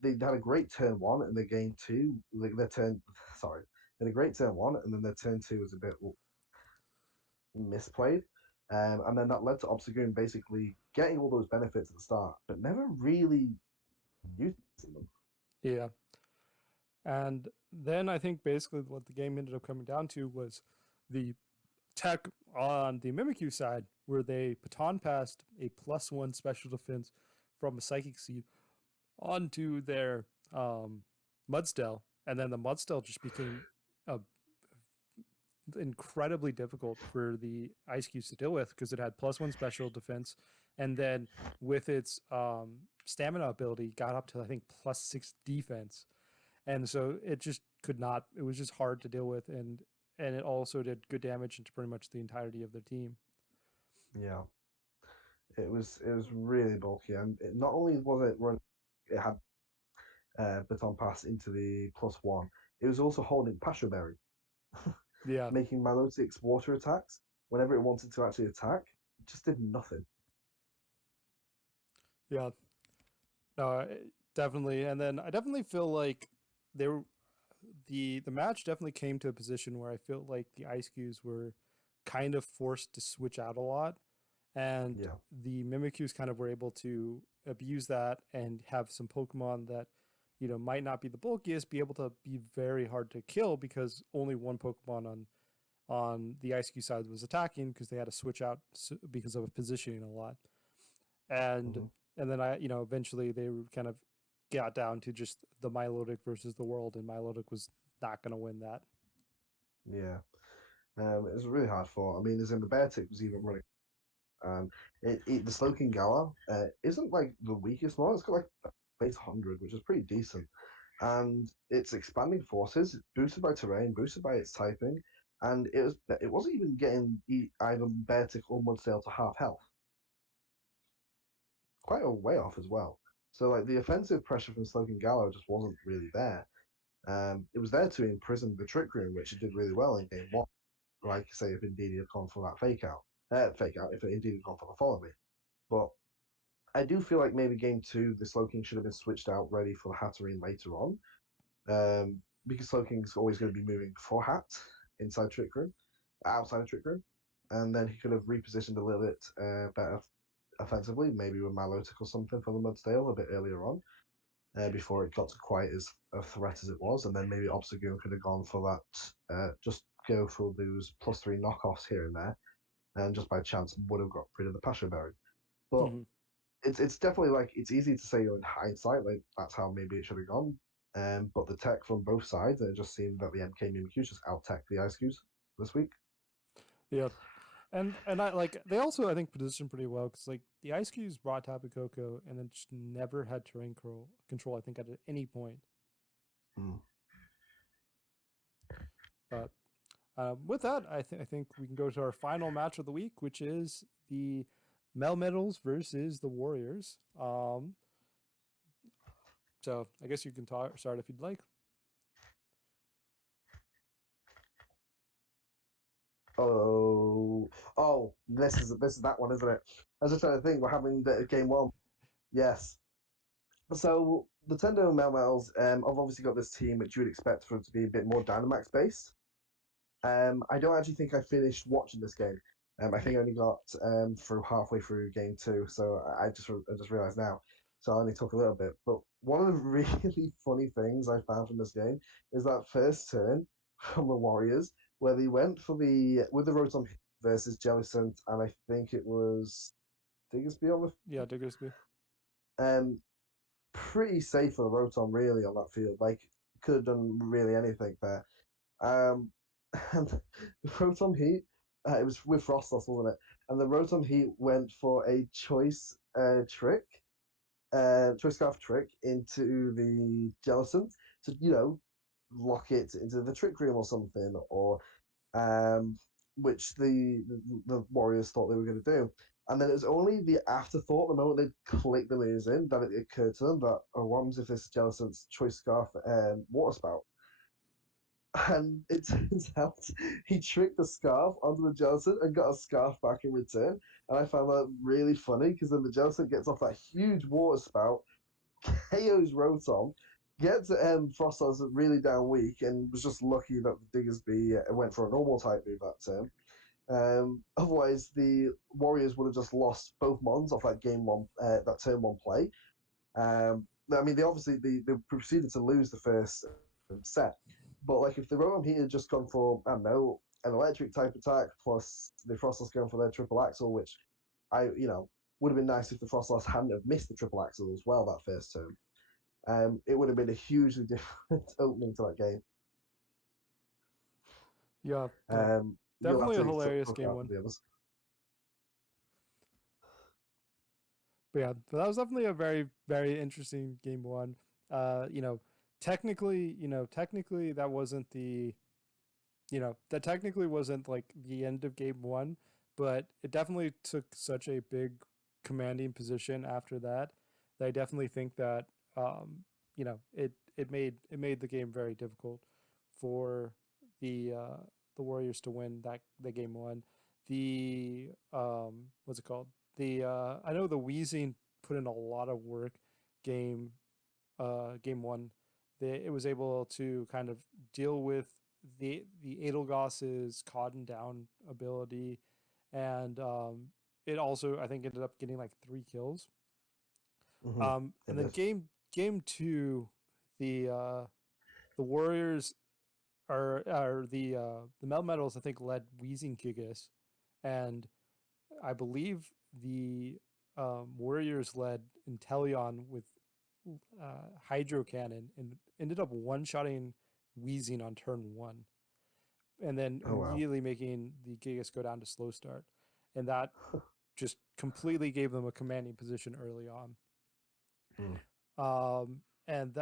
they had a great turn one, and the game two, like their turn, sorry, they had a great turn one, and then their turn two was a bit misplayed. And then that led to Obstagoon basically getting all those benefits at the start, but never really using them. Yeah. And then I think basically what the game ended up coming down to was the tech on the Mimikyu side, where they baton passed a +1 special defense from a Psychic Seed onto their Mudstell, and then the Mudstell just became incredibly difficult for the Ice Cubes to deal with because it had +1 special defense, and then with its stamina ability, got up to I think +6 defense, and so it just could not. It was just hard to deal with, and it also did good damage into pretty much the entirety of their team. Yeah, it was really bulky, and not only was it had baton pass into the +1, it was also holding Passion Berry, Yeah, making Milotic's water attacks whenever it wanted to actually attack. It just did nothing. yeah, no, definitely. And then I definitely feel like there the match definitely came to a position where I feel like the Ice Cubes were kind of forced to switch out a lot, and Yeah, the Mimikyus kind of were able to abuse that and have some Pokemon that might not be the bulkiest be able to be very hard to kill because only one Pokemon on the Ice Cube side was attacking because they had to switch out because of positioning a lot, and hmm and then eventually they kind of got down to just the Milotic versus the world, and Milotic was not going to win that. yeah. It was really hard for. I mean, as in the bear tick was even running. The Slowking Gala isn't like the weakest one. It's got like base 100, which is pretty decent. And it's expanding forces, boosted by terrain, boosted by its typing, and it wasn't even getting either Beartic or Mudsail to half health. Quite a way off as well. So like the offensive pressure from Slowking Gallo just wasn't really there. It was there to imprison the Trick Room, which it did really well in game one. Like I say, if indeed it had gone for that fake out, if it indeed had gone for the follow me. But I do feel like maybe game two, the Slowking should have been switched out ready for the Hatterene later on. Because Slowking's always going to be moving before Hat. inside Trick Room, outside of Trick Room, and then he could have repositioned a little bit better offensively, maybe with Malotic or something for the Mudsdale a bit earlier on, before it got to quite as a threat as it was, and then maybe Obstagoon could have gone for that, just go for those +3 knockoffs here and there, and just by chance would have got rid of the Passion Berry. But Mhm. it's definitely like it's easy to say in hindsight, like that's how maybe it should have gone. But the tech from both sides, it just seemed that the MK Mimikyus just out tech the Ice Cubes this week. Yeah, and I like they also I think positioned pretty well because like the Ice Cubes brought Tapu Koko and then just never had terrain control. I think at any point. Mm. But with that, I think we can go to our final match of the week, which is the Melmetal versus the Warriors. So I guess you can start if you'd like. Oh, this is that one, isn't it? I was just trying to think. We're having game one. Yes. So the Nintendo Melmetals, I've obviously got this team which you would expect for it to be a bit more Dynamax based. I don't actually think I finished watching this game. I think I only got through halfway through game two, so I just realized now. So I'll only talk a little bit. But one of the really funny things I found from this game is that first turn from the Warriors, where they went for the with the Rotom versus Jellicent, and I think it was Diggersby on Yeah, Diggersby. the pretty safe for the Rotom really on that field. Like could have done really anything there. Um, and the Rotom Heat, it was with Frostos, wasn't it? And the Rotom Heat went for a choice scarf trick into the Jellicent to, lock it into the Trick Room or something, or um, which the Warriors thought they were going to do. And then it was only the afterthought, the moment they clicked the moves in, that it occurred to them that, oh, what happens if this Jellicent's choice scarf water spout? And it turns out he tricked the scarf onto the Jellicent and got a scarf back in return. And I found that really funny because then the Jellicent gets off that huge water spout, KO's Rotom, gets Frostos really down weak, and was just lucky that the Diggersby went for a normal type move that turn. Otherwise, the Warriors would have just lost both Mons off that game one, that turn one play. I mean, they proceeded to lose the first set, but like if the Rotom Heat had just gone for I don't know an electric type attack plus the Frostless going for their triple axle, which would have been nice if the Frostless hadn't have missed the triple axle as well that first turn. It would have been a hugely different opening to that game. Yeah, You'll have definitely a to hilarious talk game about one. the others. But yeah, but that was definitely a very very interesting game one. Technically that wasn't the that technically wasn't like the end of game one, but it definitely took such a big commanding position after that. That I definitely think that it made the game very difficult for the Warriors to win the game one. The what's it called? The I know the Wheezing put in a lot of work game game one. It was able to kind of deal with the Edelgoss's cotton down ability, and it also I think ended up getting like 3 kills. Mm-hmm. And It then is. game two, the Warriors are the Melmetals I think led Wheezing Gigas, and I believe the Warriors led Inteleon with Hydro Cannon and ended up one-shotting Wheezing on turn one, and then Oh wow. immediately making the Gigas go down to slow start, and that just completely gave them a commanding position early on. Mm. And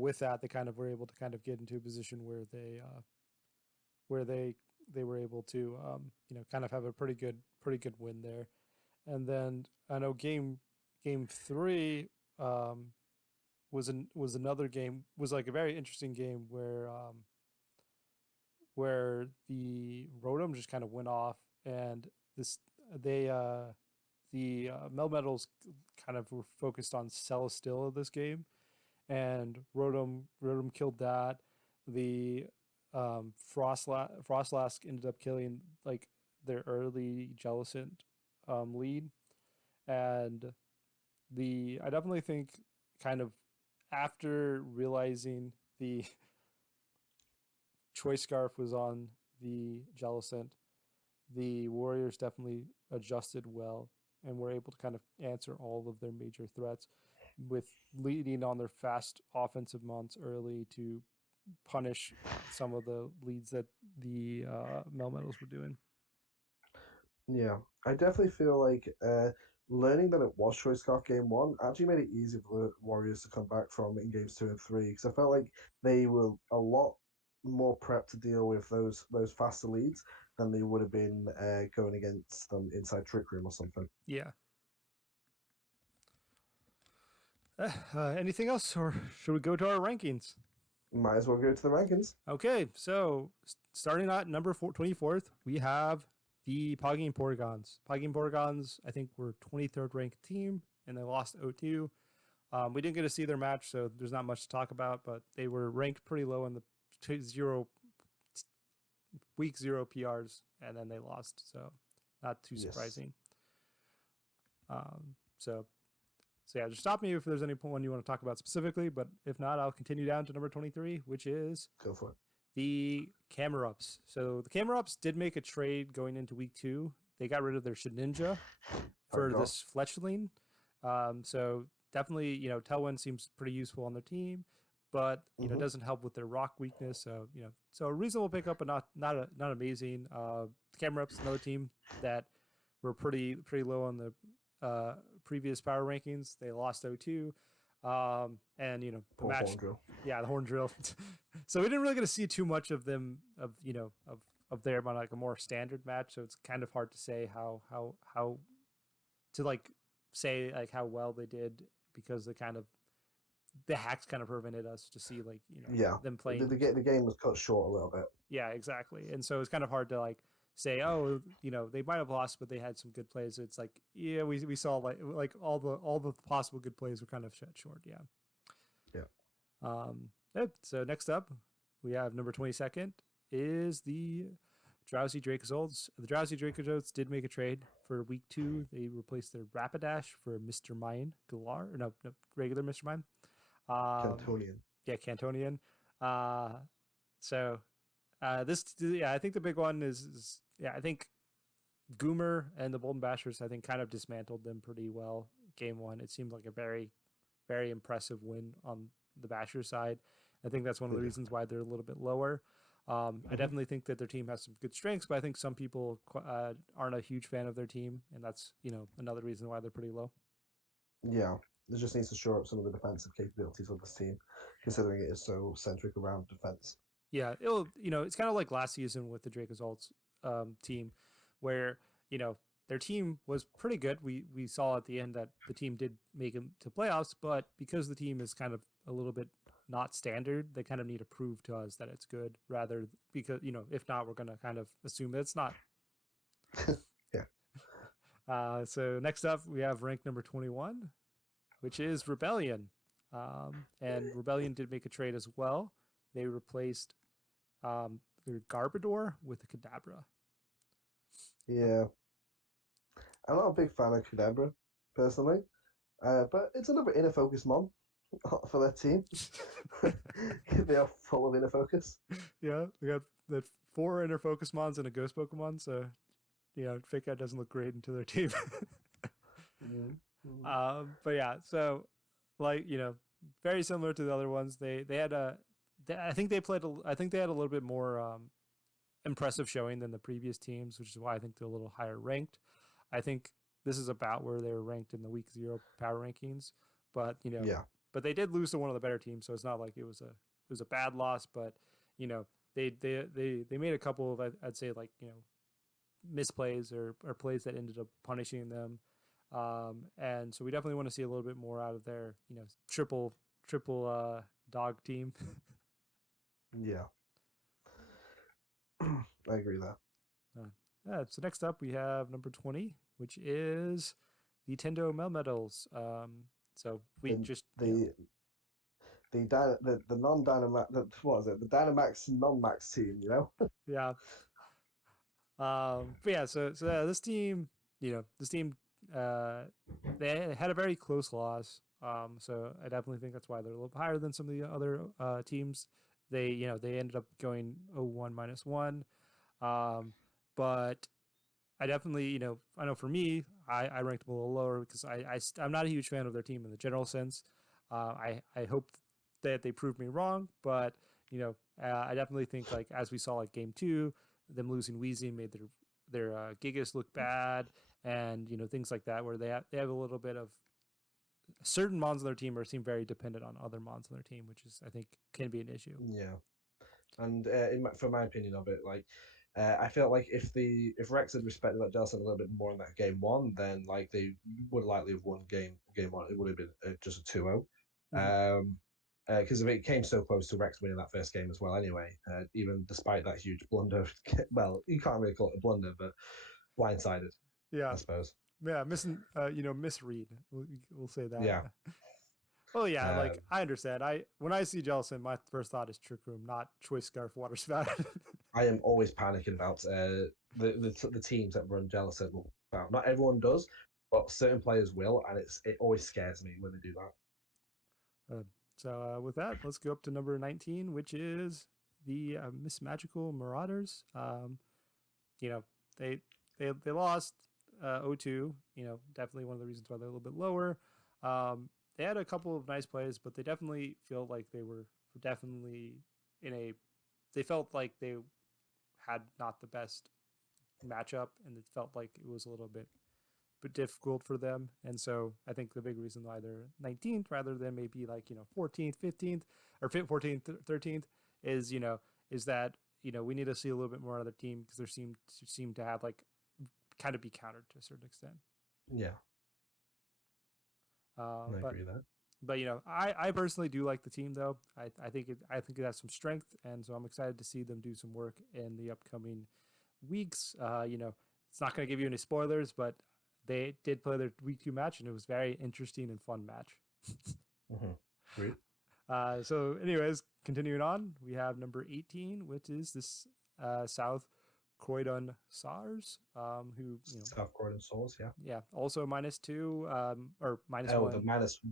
with that they kind of were able to kind of get into a position where they were able to kind of have a pretty good win there. And then I know game three was another game, was like a very interesting game where the Rotom just kind of went off, and this they the Melmetals kind of were focused on Celesteela this game, and Rotom killed that. The Frostlask ended up killing like their early Jellicent lead, and I definitely think kind of after realizing the choice scarf was on the Jellicent, the Warriors definitely adjusted well and were able to kind of answer all of their major threats with leading on their fast offensive months early to punish some of the leads that the Melmetal's were doing. Yeah, I definitely feel like learning that it was Choice Scarf game one actually made it easier for the Warriors to come back from in games two and three because I felt like they were a lot more prepped to deal with those faster leads than they would have been going against them inside Trick Room or something. Yeah. Anything else, or should we go to our rankings? Might as well go to the rankings. Okay, so starting at number 24th, we have the Pogging Porgons. Pogging Porgons, I think, were 23rd ranked team, and they lost 0-2. We didn't get to see their match, so there's not much to talk about, but they were ranked pretty low in the week 0 PRs, and then they lost, so not too surprising. So yeah, just stop me if there's any one you want to talk about specifically, but if not, I'll continue down to number 23, which is Go for it. The Camerups. So the Camerups did make a trade going into week 2. They got rid of their Shedinja for this Fletchling. So definitely, Tailwind seems pretty useful on their team, but it doesn't help with their rock weakness. So so a reasonable pickup, but not amazing. The Camerups, another team that were pretty low on the previous power rankings. They lost 0-2. And the match, the horn drill. So we didn't really get to see too much of them of them on like a more standard match. So it's kind of hard to say how to like say like how well they did because the hacks kind of prevented us to see like them playing. The game was cut short a little bit. Yeah, exactly. And so it's kind of hard to like say, oh, they might have lost, but they had some good plays. It's like, yeah, we saw like all the possible good plays were kind of shut short. Yeah. So next up, we have number 22nd is the Drowsy Dracozoids. The Drowsy Dracozoids did make a trade for week 2. They replaced their Rapidash for Mr. Mine Galar. No, regular Mr. Mine. Cantonian. Yeah, Cantonian. I think the big one is I think Goomer and the Bolden Bashers, I think, kind of dismantled them pretty well. Game 1, it seemed like a very, very impressive win on the Basher side. I think that's one of the reasons why they're a little bit lower. I definitely think that their team has some good strengths, but I think some people aren't a huge fan of their team, and that's another reason why they're pretty low. Yeah, it just needs to shore up some of the defensive capabilities of this team, considering it is so centric around defense. Yeah, it's kind of like last season with the Dracozoids team, where their team was pretty good. We saw at the end that the team did make them to playoffs, but because the team is kind of a little bit not standard, they kind of need to prove to us that it's good, rather because if not, we're gonna kind of assume that it's not. Yeah. So next up, we have rank number 21, which is Rebellion, and Rebellion did make a trade as well. They replaced their Garbodor with a Kadabra. Yeah. I'm not a big fan of Kadabra, personally, but it's another inner focus mon for their team. They are full of inner focus. Yeah, we got the 4 inner focus mons and a ghost Pokemon, so Fake Out doesn't look great into their team. But yeah, so like very similar to the other ones. They had I think they had a little bit more impressive showing than the previous teams, which is why I think they're a little higher ranked. I think this is about where they were ranked in the week 0 power rankings, but but they did lose to one of the better teams, so it's not like it was a bad loss. But they made a couple of I'd say like misplays or plays that ended up punishing them, and so we definitely want to see a little bit more out of their triple dog team. Yeah. I agree with that. So next up we have number 20, which is the Tendo Melmetals. So they the non-Dynamax, what is it? The Dynamax non-Max team, you know? Yeah. But yeah, so this team, this team, uh, they had a very close loss. So I definitely think that's why they're a little higher than some of the other teams. They ended up going 0-1 -1. But I definitely, I know for me, I ranked them a little lower because I'm not a huge fan of their team in the general sense. I hope that they prove me wrong, but I definitely think like as we saw like game two, them losing Wheezy made their Gigas look bad, and things like that where they have a little bit of certain mons on their team or seem very dependent on other mons on their team, which is I think can be an issue. Yeah. And for my opinion of it, like I felt like if Rex had respected that Jellicent a little bit more in that game one, then like they would likely have won game one. It would have been just a 2-0. Mm-hmm. Because it came so close to Rex winning that first game as well. Anyway, even despite that huge blunder, well, you can't really call it a blunder, but blindsided, Yeah, I suppose. yeah, misread. We'll say that. Yeah. Well, yeah, Uh, like I understand. When I see Jellicent, my first thought is Trick Room, not Choice Scarf Water Spout. I am always panicking about the teams that run Jellicent. Well, not everyone does, but certain players will, and it always scares me when they do that. So with that, let's go up to number 19, which is the Miss Magical Marauders. You know, they they lost 0-2. Definitely one of the reasons why they're a little bit lower. They had a couple of nice plays, but they definitely feel like they were definitely in a. They felt like they had not the best matchup, and it felt like it was a little bit difficult for them. And so I think the big reason why they're 19th rather than maybe like 14th, 15th, or 14th, 13th is that we need to see a little bit more out of the team because they seem to have like kind of be countered to a certain extent. Yeah, I But agree with that. I personally do like the team though. I think it has some strength, and so I'm excited to see them do some work in the upcoming weeks. It's not going to give you any spoilers, but they did play their week 2 match, and it was very interesting and fun match. Agreed. So, anyways, continuing on, we have number 18, which is this South Croydon SARS, who South Croydon Souls, yeah. yeah, also -2 or Oh, the -1.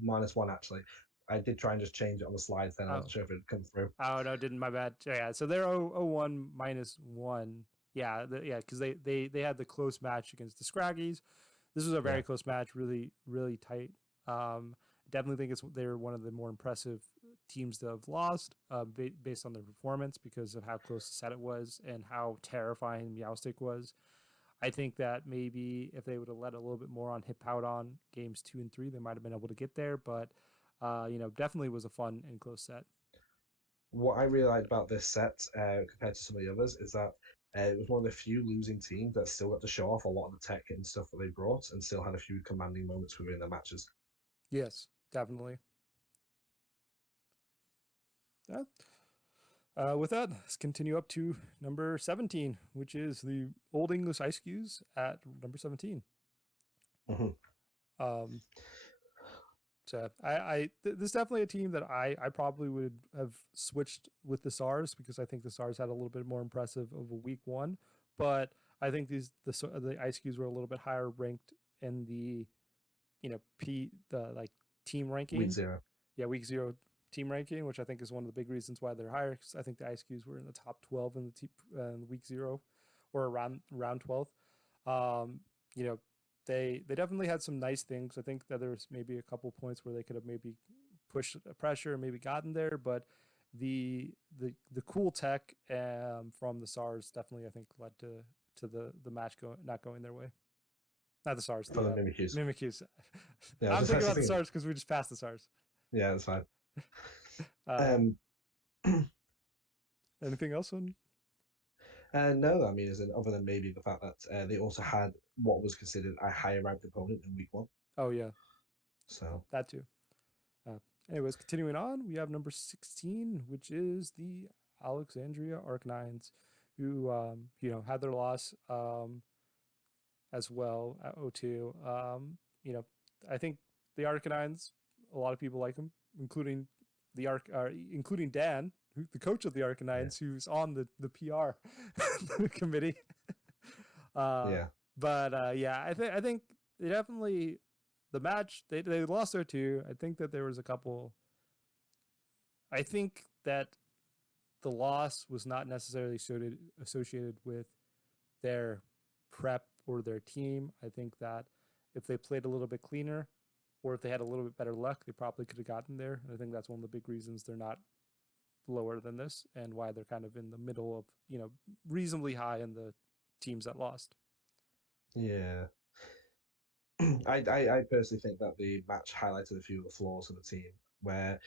minus one actually. I did try and just change it on the slides. Then I Oh, wasn't sure if it'd come through. oh no, didn't my bad. Yeah, so they're 0-1 -1. Yeah, because they had the close match against the Scraggies. This was a Yeah, very close match, really really tight. Definitely think they're one of the more impressive teams that have lost based on their performance because of how close the set it was and how terrifying Meowstick was. I think that maybe if they would have let a little bit more on Hip Out on games 2 and 3, they might have been able to get there. But definitely was a fun and close set. what I really liked about this set compared to some of the others is that it was one of the few losing teams that still got to show off a lot of the tech and stuff that they brought, and still had a few commanding moments within their matches. Yes, definitely. Yeah. With that, let's continue up to number 17, which is the Old English Ice Cubes at number 17. Mm-hmm. Um, so this is definitely a team that I probably would have switched with the SARS because I think the SARS had a little bit more impressive of a week one, but I think the Ice Cubes were a little bit higher ranked in the the like team Week ranking. 0. Yeah, week 0 team ranking, which I think is one of the big reasons why they're higher. Because I think the Ice Cubes were in the top 12 in the week 0 or around 12th. Um, you know, they definitely had some nice things. I think that there was maybe a couple points where they could have maybe pushed pressure, maybe gotten there, but the cool tech from the SARS definitely I think led to the match not going their way. Not the SARS, For the the Mimikyus. Mimikyus. Yeah, I'm just thinking that's the about the thing. SARS because we just passed the SARS. Yeah, that's fine. Um, Anything else on? No, I mean, as in, other than maybe the fact that they also had what was considered a higher ranked opponent in week 1. Oh yeah, So, that too. Uh, Anyways, continuing on, we have number 16, which is the Alexandria Arcanines, who had their loss as well at 0-2. I think the Arcanines, a lot of people like them, including the including Dan, the coach of the Arcanines, who's on the PR committee. Yeah. But yeah, I think they definitely the match they lost 0-2. I think that there was a couple. I think that the loss was not necessarily associated with their prep or their team. I think that if they played a little bit cleaner or if they had a little bit better luck, they probably could have gotten there. And I think that's one of the big reasons they're not lower than this and why they're kind of in the middle of, reasonably high in the teams that lost. Yeah. I personally think that the match highlighted a few of the flaws of the team. Where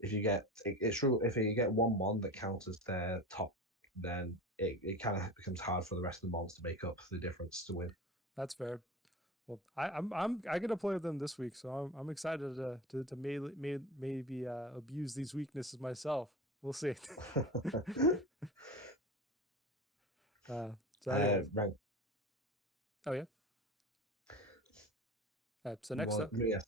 if you get it's true, if you get 1-1 that counters their top, then it kind of becomes hard for the rest of the mons to make up the difference to win. That's fair. Well, I get to play with them this week, so I'm excited to maybe abuse these weaknesses myself. We'll see. So anyways, Rank. oh yeah. So next up, Yeah.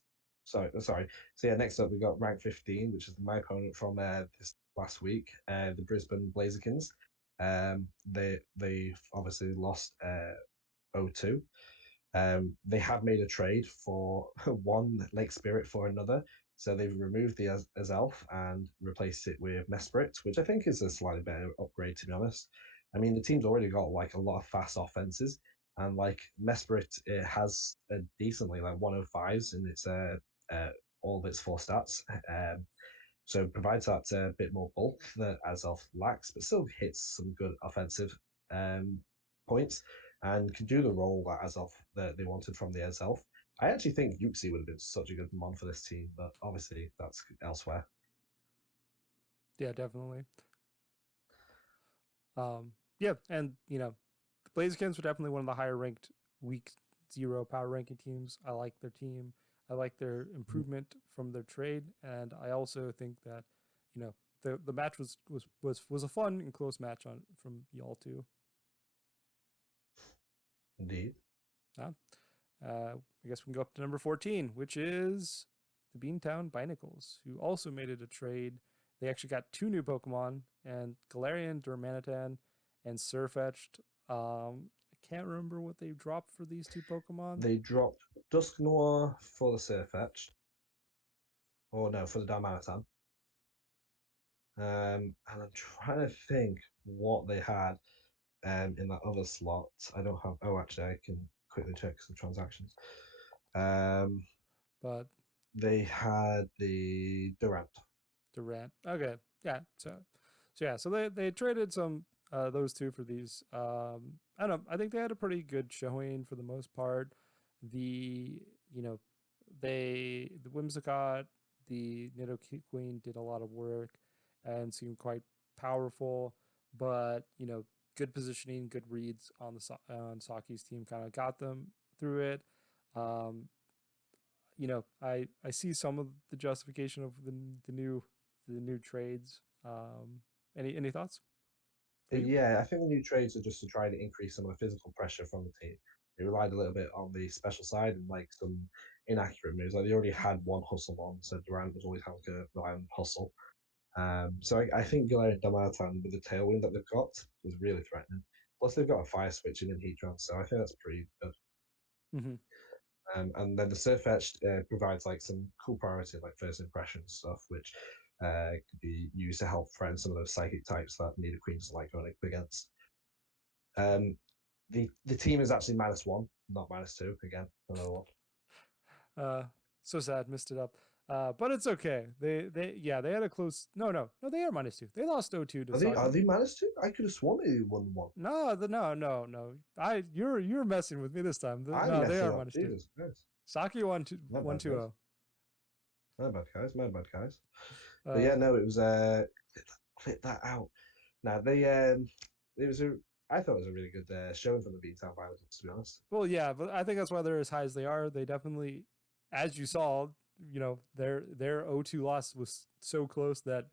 Sorry. So yeah, next up we got rank 15, which is my opponent from this last week, the Brisbane Blazerkins. They obviously lost 0-2. They have made a trade for one Lake Spirit for another. So they've removed the Azelf and replaced it with Mesprit, which I think is a slightly better upgrade, to be honest. I mean, the team's already got like a lot of fast offenses, and like Mesprit, it has a decently like 105s in its all of its four stats. So it provides that bit more bulk that Azelf lacks, but still hits some good offensive um, points and can do the role that Azelf that they wanted from the Azelf. I actually think Yuxi would have been such a good mon for this team, but obviously that's elsewhere. yeah, definitely. Yeah, and the Blazerkins were definitely one of the higher ranked week 0 power ranking teams. I like their team. I like their improvement from their trade, and I also think that the match was a fun and close match from y'all too. Indeed. I guess we can go up to number 14, which is the Beantown Binacles, who also made it a trade. They actually got 2 new Pokemon, and Galarian, Darmanitan, and Surfetched. I can't remember what they dropped for these 2 Pokemon. They dropped Dusknoir for the Surfetched. Or no, for the Darmanitan. And I'm trying to think what they had in that other slot. I don't have. Oh, actually, I can quickly check some transactions. But They had the Durant. Okay, yeah. So they traded some those 2 for these. I don't know. I think they had a pretty good showing for the most part. The the Whimsicott, the Nidoqueen did a lot of work and seemed quite powerful, but good positioning, good reads on on Saki's team kind of got them through it. Um, I see some of the justification of the new trades. Any thoughts? Yeah, I think the new trades are just to try to increase some of the physical pressure from the team. They relied a little bit on the special side and like some inaccurate moves. Like they already had one hustle on, so Durant was always having to rely on hustle. So I think Galarian Damatan with the tailwind that they've got is really threatening. Plus they've got a fire switch in Heatran, so I think that's pretty good. Mm-hmm. And then the Surfetched provides like some cool priority, like first impression stuff, which could be used to help threaten some of those psychic types that Nidoqueens like going up against. The team is actually -1, not -2 again. Another one. So sad, missed it up. But it's okay. They had a close. No, they are -2. They lost 0-2 to Saki. Are they -2? I could have sworn they won one. No. You're messing with me this time. I'm They are messing up. -2. Jesus Christ. Saki won 2-0. My bad, guys. My bad, guys. But yeah, no, it was fit that out. Now it was a. I thought it was a really good showing from the Beantown Violence, to be honest. Well, yeah, but I think that's why they're as high as they are. They definitely, as you saw, their 0-2 loss was so close that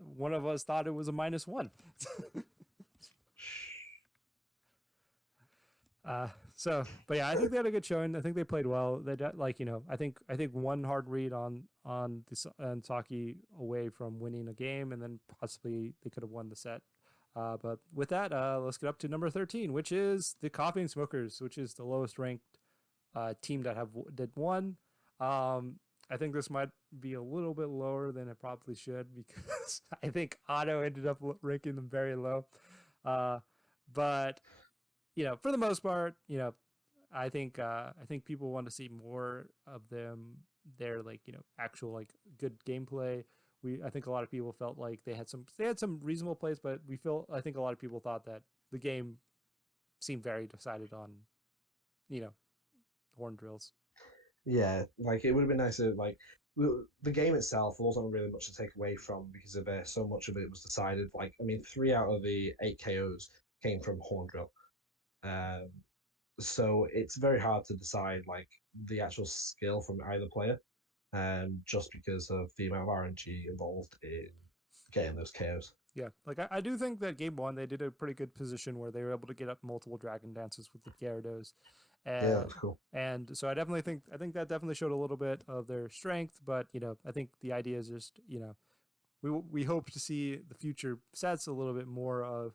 one of us thought it was a -1. But yeah, I think they had a good showing. I think they played well. They I think one hard read on this and Saki away from winning a game, and then possibly they could have won the set. But with that, let's get up to number 13, which is the Coffee and Smokers, which is the lowest ranked team that won. I think this might be a little bit lower than it probably should because I think Otto ended up ranking them very low. But for the most part, I think people want to see more of them. Their actual good gameplay. I think a lot of people felt like they had some reasonable plays, but I think a lot of people thought that the game seemed very decided on you know horn drills. Yeah, like it would have been nice if the game itself wasn't really much to take away from because of so much of it was decided. Like I mean, 3 out of the 8 KOs came from horn drill. Um, so it's very hard to decide like the actual skill from either player, just because of the amount of RNG involved in getting those KOs. Yeah, I do think that game one they did a pretty good position where they were able to get up multiple dragon dances with the Gyarados, Yeah, and that's cool. so I think that definitely showed a little bit of their strength. But I think the idea is just we hope to see the future sets a little bit more of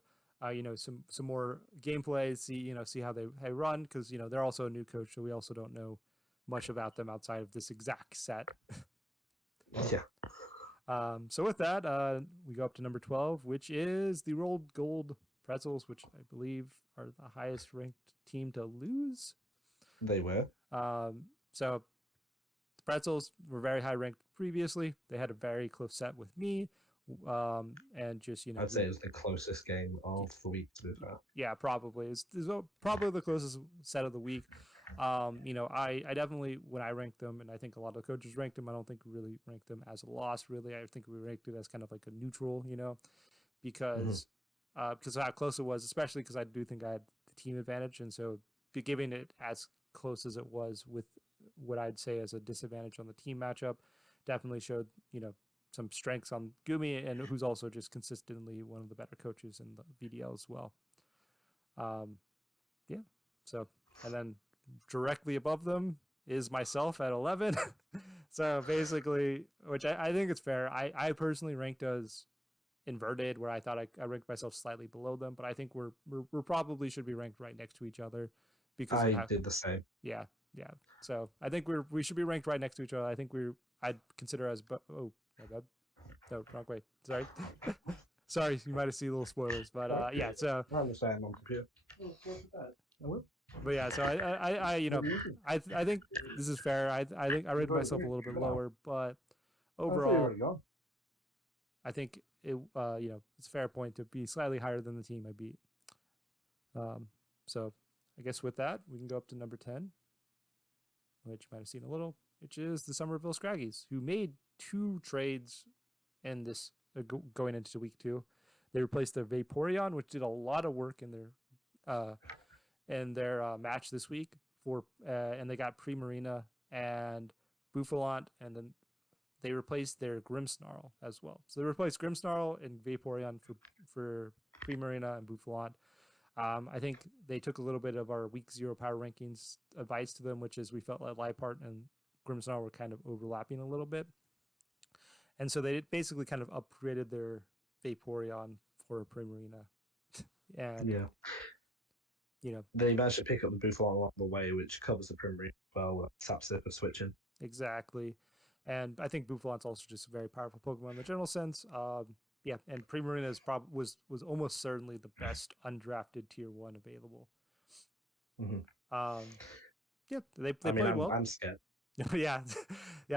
some more gameplay, see how they run, because they're also a new coach, so we also don't know much about them outside of this exact set. Yeah. So with that, we go up to number 12, which is the Rolled Gold Pretzels, which I believe are the highest ranked team to lose. They were. So the Pretzels were very high ranked previously. They had a very close set with me. And just I'd say it was the closest game of the week, to be fair. Yeah, probably it's probably the closest set of the week. I definitely, when I ranked them, and I think a lot of coaches ranked them, I don't think we really ranked them as a loss. Really, I think we ranked it as kind of like a neutral. Because because of how close it was, especially because I do think I had the team advantage, and so giving it as close as it was with what I'd say as a disadvantage on the team matchup definitely showed some strengths on Gumi, and who's also just consistently one of the better coaches in the VDL as well. Yeah. So, and then directly above them is myself at 11. So basically, which I think it's fair. I personally ranked as inverted, where I thought I ranked myself slightly below them, but I think we're probably should be ranked right next to each other because I did the same. Yeah. So I think we should be ranked right next to each other. I think I'd consider as oh my bad. No, wrong way. Sorry. Sorry, you might have seen little spoilers, but yeah. So I understand on computer. But yeah, so I think this is fair. I think I rated myself a little bit lower, but overall, I think it's a fair point to be slightly higher than the team I beat. So I guess with that we can go up to number 10, which you might have seen a little, which is the Somerville Scraggies, who made 2 trades in this going into week 2. They replaced their Vaporeon, which did a lot of work in their match this week and they got Primarina and Buffalant, and then they replaced their Grimmsnarl as well. So they replaced Grimmsnarl and Vaporeon for Primarina and Buffalant. I think they took a little bit of our week 0 power rankings advice to them, which is we felt like Liepard and Grimmsnarl were kind of overlapping a little bit. And so they basically kind of upgraded their Vaporeon for Primarina. And they managed to pick up the Buffalant along the way, which covers the Primarina well with Sapsipper switching. Exactly. And I think Buffalant's also just a very powerful Pokemon in the general sense. Yeah, and Primarina was almost certainly the best undrafted tier 1 available. Yeah, they played well. I'm scared. Yeah,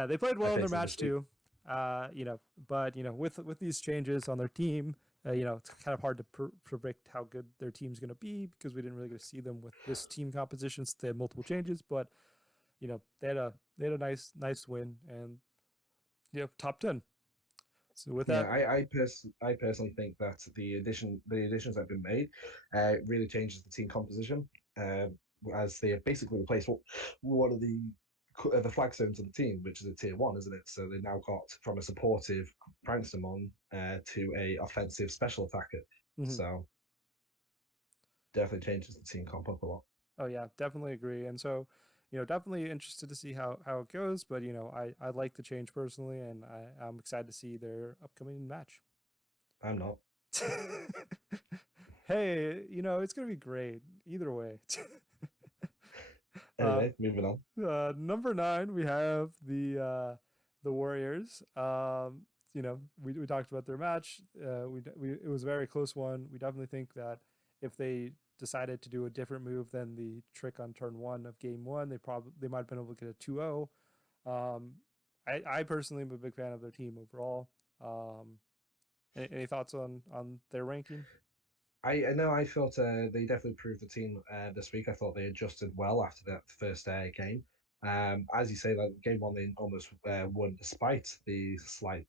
they played well in their match too. But with these changes on their team, it's kind of hard to predict how good their team's going to be because we didn't really get to see them with this team composition. So they had multiple changes, but they had a nice win and top 10. So with that, I personally think that the additions that have been made really changes the team composition, as they have basically replaced one of the flagstones of the team, which is a tier 1, isn't it? So they now got from a supportive Prankstermon to a offensive special attacker. So definitely changes the team comp up a lot. Oh yeah, definitely agree. And so, definitely interested to see how it goes. But I like the change personally, and I'm excited to see their upcoming match. I'm not. Hey, it's gonna be great either way. uh, Anyway, moving on. Number 9, we have the Warriors. We talked about their match. It was a very close one. We definitely think that if they decided to do a different move than the trick on turn 1 of game 1, they might have been able to get a 2-0. Um, I personally am a big fan of their team overall. Any thoughts on their ranking? I know I thought they definitely proved the team this week. I thought they adjusted well after that first game. As you say, like game one, they almost won despite the slight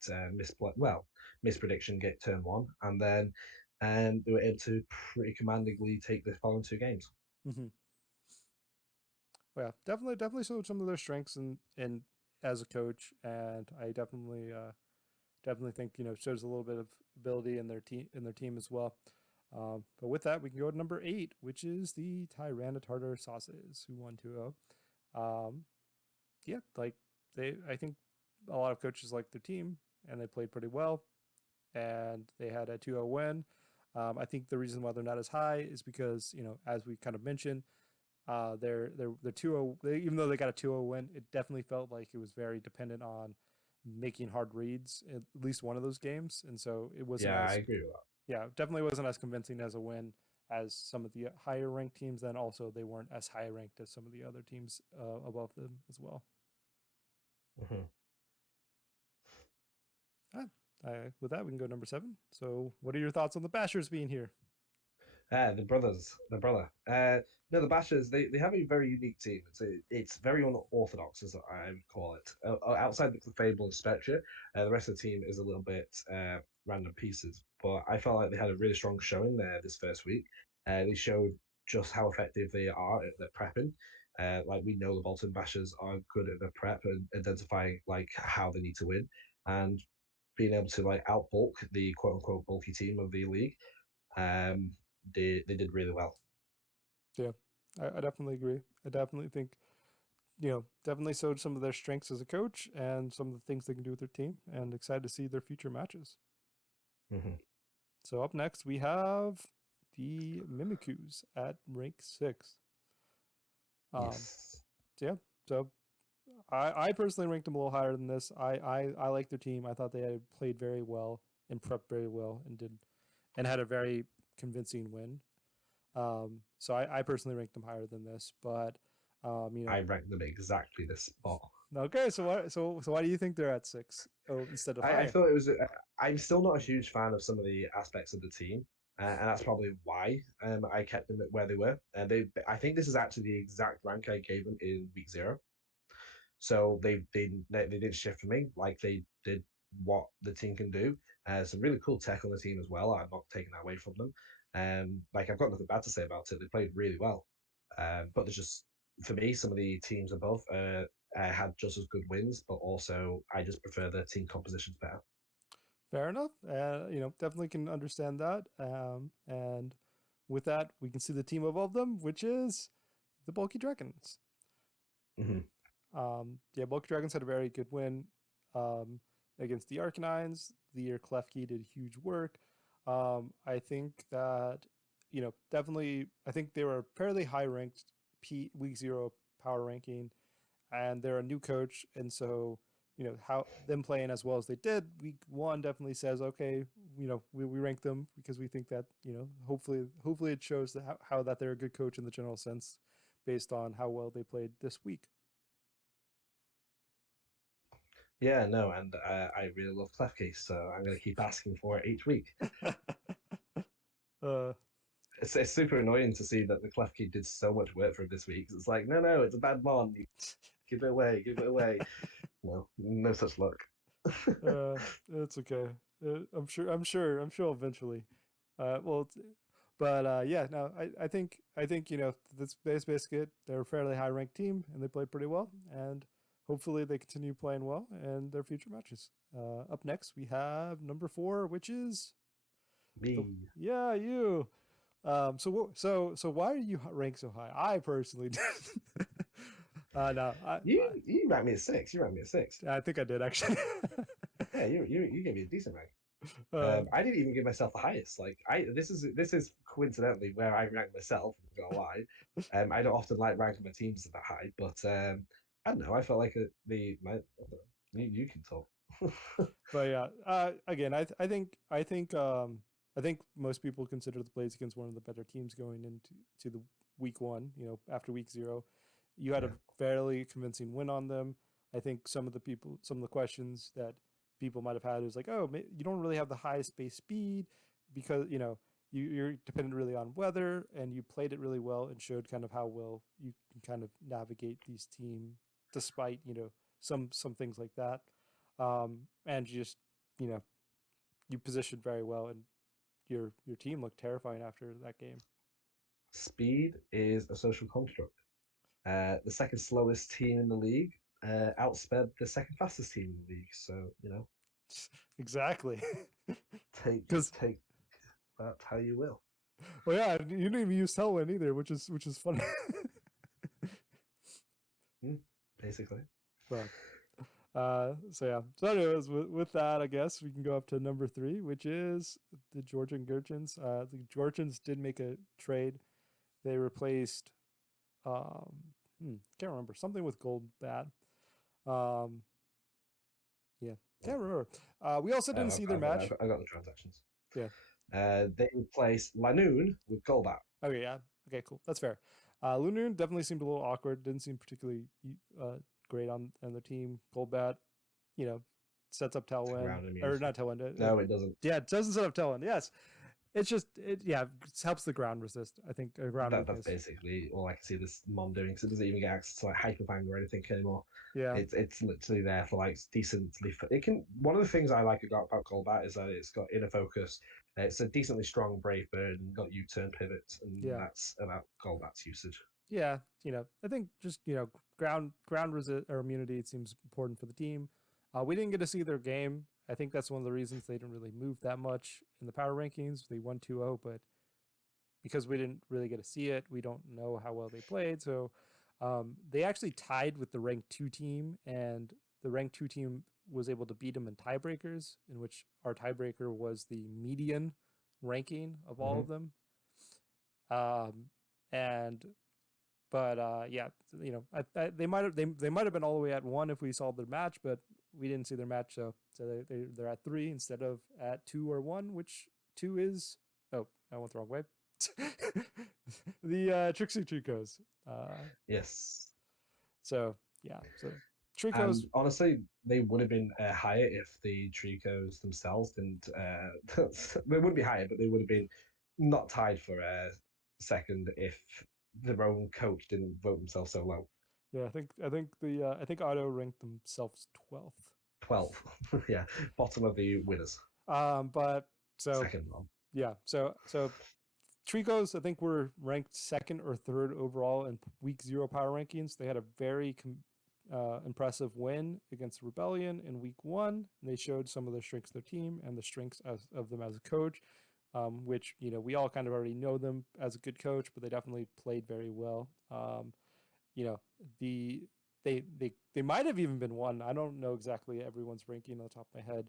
misprediction get turn one, and then they were able to pretty commandingly take the following two games. Mm-hmm. Well, yeah, definitely showed some of their strengths in as a coach, and I definitely think shows a little bit of ability in their team as well. But with that, we can go to number 8, which is the Tartar Sauces, who won 2-0. Yeah, like I think a lot of coaches like their team, and they played pretty well, and they had a 2-0 win. I think the reason why they're not as high is because as we kind of mentioned, their 2-0, even though they got a 2-0 win, it definitely felt like it was very dependent on making hard reads at least one of those games, and so it wasn't Yeah, I as agree with that. yeah, definitely wasn't as convincing as a win as some of the higher ranked teams. Then also they weren't as high ranked as some of the other teams above them as well. Mm-hmm. Ah, with that, we can go to number 7. So, what are your thoughts on the Bashers being here? The brothers, the brother. No, the Bashers. They have a very unique team. It's very unorthodox, as I would call it. Outside the Fable and Spectre, the rest of the team is a little bit random pieces. But I felt like they had a really strong showing there this first week. They showed just how effective they are at their prepping. Like we know the Bolton Bashers are good at their prep and identifying like how they need to win and being able to like outbulk the quote unquote bulky team of the league. Um, they did really well. Yeah, I definitely agree. I definitely think definitely showed some of their strengths as a coach and some of the things they can do with their team, and excited to see their future matches. Mm-hmm. So up next we have the Mimikus at rank 6. Um, Yes. so yeah, so I personally ranked them a little higher than this. I like their team. I thought they had played very well and prepped very well and had a very convincing win. So I personally ranked them higher than this, but I ranked them exactly this spot. okay. So why do you think they're at 6? Oh, instead of I higher? thought it was. I'm still not a huge fan of some of the aspects of the team, and that's probably why I kept them at where they were. And I think this is actually the exact rank I gave them in week zero. So they did shift for me, like they did what the team can do. Some really cool tech on the team as well. I'm not taking that away from them. Like I've got nothing bad to say about it. They played really well. But there's just for me some of the teams above had just as good wins, but also I just prefer the team compositions better. Fair enough. Definitely can understand that. And with that, we can see the team above them, which is the Bulky Dragons. Mm-hmm. Yeah, Bulky Dragons had a very good win against the Arcanines. The year Klefki did huge work. I think that, definitely, I think they were fairly high ranked week 0 power ranking, and they're a new coach. And so, how them playing as well as they did week 1 definitely says, okay, we rank them because we think that, hopefully it shows that how that they're a good coach in the general sense based on how well they played this week. Yeah, no, and I really love Klefki, so I'm going to keep asking for it each week. uh, It's super annoying to see that the Klefki did so much work for him this week. It's like, no, it's a bad mon. Give it away, give it away. No, no such luck. uh, it's okay. I'm sure eventually. Well, but yeah, no, I think that's basically it. They're a fairly high ranked team and they played pretty well, and hopefully they continue playing well in their future matches. Up next we have number 4, which is the Me. yeah you So why are you ranked so high? I personally did. No, You ranked me at 6. You ranked me at 6. I think I did actually. Yeah, you gave me a decent rank. uh, I didn't even give myself the highest. Like this is coincidentally where I rank myself. I'm not gonna lie. I don't often like ranking my teams that high, but I don't know. I felt like you can talk. but yeah, again, I think most people consider the Blazekins one of the better teams going into the week one. You know, after week 0, you had a Yeah, fairly convincing win on them. I think some of the questions that people might have had is like, oh, you don't really have the highest base speed because you're dependent really on weather, and you played it really well and showed kind of how well you can kind of navigate these team despite some things like that. And just you know you positioned very well, and your team looked terrifying after that game. speed is a social construct. The second slowest team in the league outsped the second fastest team in the league. So Exactly. take Because take that how you will. well, yeah, you didn't even use Tailwind either, which is funny. Basically. But so yeah. So anyways, with that, I guess we can go up to number 3, which is the Georgian Gurchins. The Georgians did make a trade. They replaced um can't remember, something with gold bad. Um yeah, can't remember. We also didn't see their match. I got the transactions. Yeah. They replaced Lanoon with Golbat. Okay, yeah. Okay, cool. That's fair. Lunoon definitely seemed a little awkward. Didn't seem particularly uh, great on the team. Goldbat, you know, sets up Tailwind, Ground or immunity. not Tailwind. No, it doesn't. Yeah, it doesn't set up Tailwind. Yes, it's just it helps the ground resist. I think a ground That's weakness. basically all I can see this mom doing. So it doesn't even get access to like Hyperfang or anything anymore. Yeah, It's literally there for like decently. It can. One of the things I like about Golbat is that it's got inner focus. It's a decently strong Brave Bird and got U-turn pivots, and yeah, that's about Golbat's usage. yeah. I think just ground resist or immunity, it seems important for the team. We didn't get to see their game. I think that's one of the reasons they didn't really move that much in the power rankings. They won 2-0, but because we didn't really get to see it, we don't know how well they played. So they actually tied with the ranked 2 team, and the ranked 2 team was able to beat them in tiebreakers, in which our tiebreaker was the median ranking of all Mm-hmm. of them. Um, and but yeah, they might have been all the way at 1 if we saw their match, but we didn't see their match, so they're at 3 instead of at 2 or 1, which 2 is. Oh, I went the wrong way. The Trixie Tricos. Yes. So yeah, so Tricos. And honestly, they would have been higher if the Tricos themselves didn't. They wouldn't be higher, but they would have been not tied for second if their own coach didn't vote himself so low. Yeah, I think Auto ranked themselves 12th. 12. Yeah, bottom of the winners. But so Second one. yeah, so Tricos, I think, were ranked 2nd or 3rd overall in week 0 power rankings. They had a very impressive win against Rebellion in week 1. And they showed some of the strengths of their team and the strengths of them as a coach, which we all kind of already know them as a good coach, but they definitely played very well. You know the they might have even been 1. I don't know exactly everyone's ranking on the top of my head,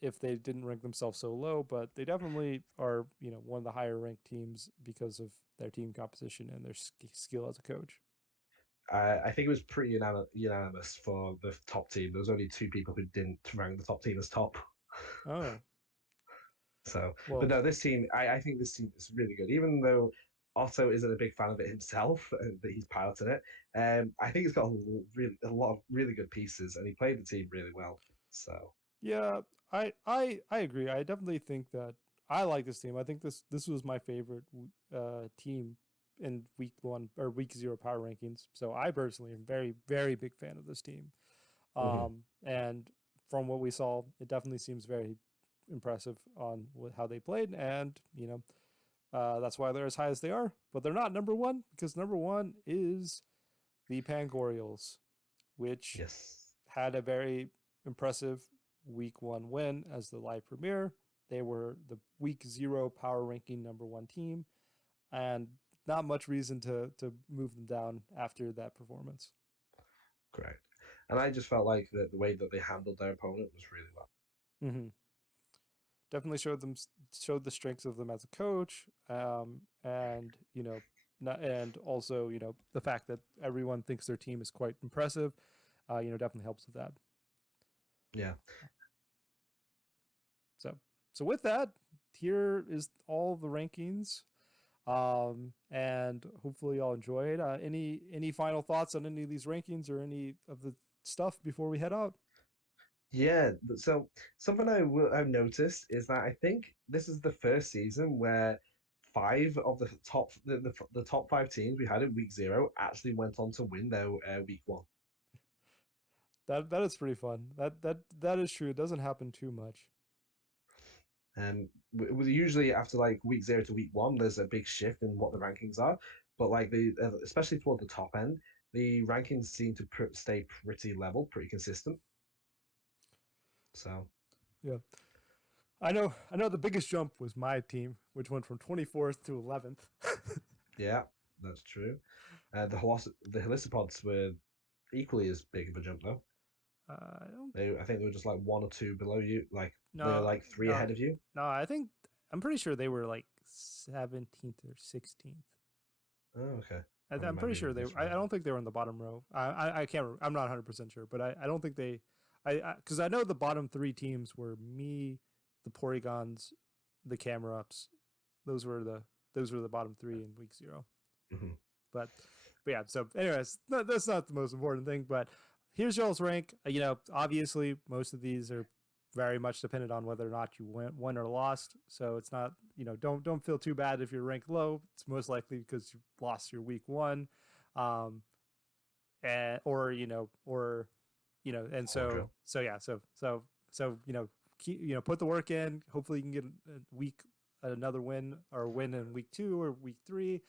if they didn't rank themselves so low, but they definitely are one of the higher ranked teams because of their team composition and their skill as a coach. I think it was pretty unanimous for the top team. There was only 2 people who didn't rank the top team as top. Oh, So, but well, no, this team, I think this team is really good. Even though Otto isn't a big fan of it himself, that he's piloted it, I think it's got a lot of really good pieces, and he played the team really well. So, yeah, I agree. I definitely think that I like this team. I think this was my favorite team in week 1 or week 0 power rankings. So I personally am very, very big fan of this team. mhm. And from what we saw, it definitely seems very impressive on how they played, and that's why they're as high as they are. But they're not number 1, because number 1 is the Pangorials, which Yes, had a very impressive week 1 win as the live premiere. They were the week 0 power ranking #1 team, and not much reason to move them down after that performance. Correct. And I just felt like the way that they handled their opponent was really well. Mm-hmm. Definitely showed the strengths of them as a coach, and and also the fact that everyone thinks their team is quite impressive, definitely helps with that. Yeah. So with that, here is all the rankings, and hopefully y'all enjoyed. Any final thoughts on any of these rankings or any of the stuff before we head out? Yeah, so something I've noticed is that I think this is the first season where five of the top five teams we had in week 0 actually went on to win their week 1. That is pretty fun. That is true. It doesn't happen too much. And usually after like week 0 to week 1, there's a big shift in what the rankings are. But like especially toward the top end, the rankings seem to stay pretty level, pretty consistent. So Yeah. I know the biggest jump was my team, which went from 24th to 11th. yeah, that's true. The Helicipods were equally as big of a jump though. I don't I think they were just like 1 or 2 below you. Like they're no like 3 no ahead of you. no. I'm pretty sure they were like 17th or 16th. Oh, okay. I'm pretty sure they. I misremembering. don't think they were in the bottom row. I can't. I'm not 100% sure, but I don't think they. Because I know the bottom 3 teams were me, the Porygons, the Camera Ups. Those were the bottom 3 in week 0. Mm-hmm. But yeah. So anyways, that's not the most important thing. But here's y'all's rank. Obviously most of these are very much dependent on whether or not you won or lost. So it's not, don't feel too bad if you're ranked low. It's most likely because you lost your week 1, and and Quadra. so yeah, keep put the work in. Hopefully you can get a week another win or win in week 2 or week 3,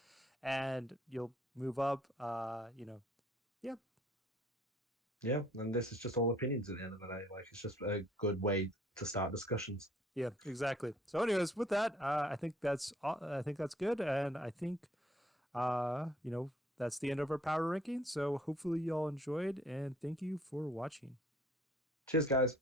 and you'll move up. Yeah. Yeah, and this is just all opinions at the end of the day. Like it's just a good way to start discussions. Yeah, exactly. So, anyways, with that, I think that's good, and I think that's the end of our power ranking. So, hopefully, y'all enjoyed, and thank you for watching. Cheers, guys.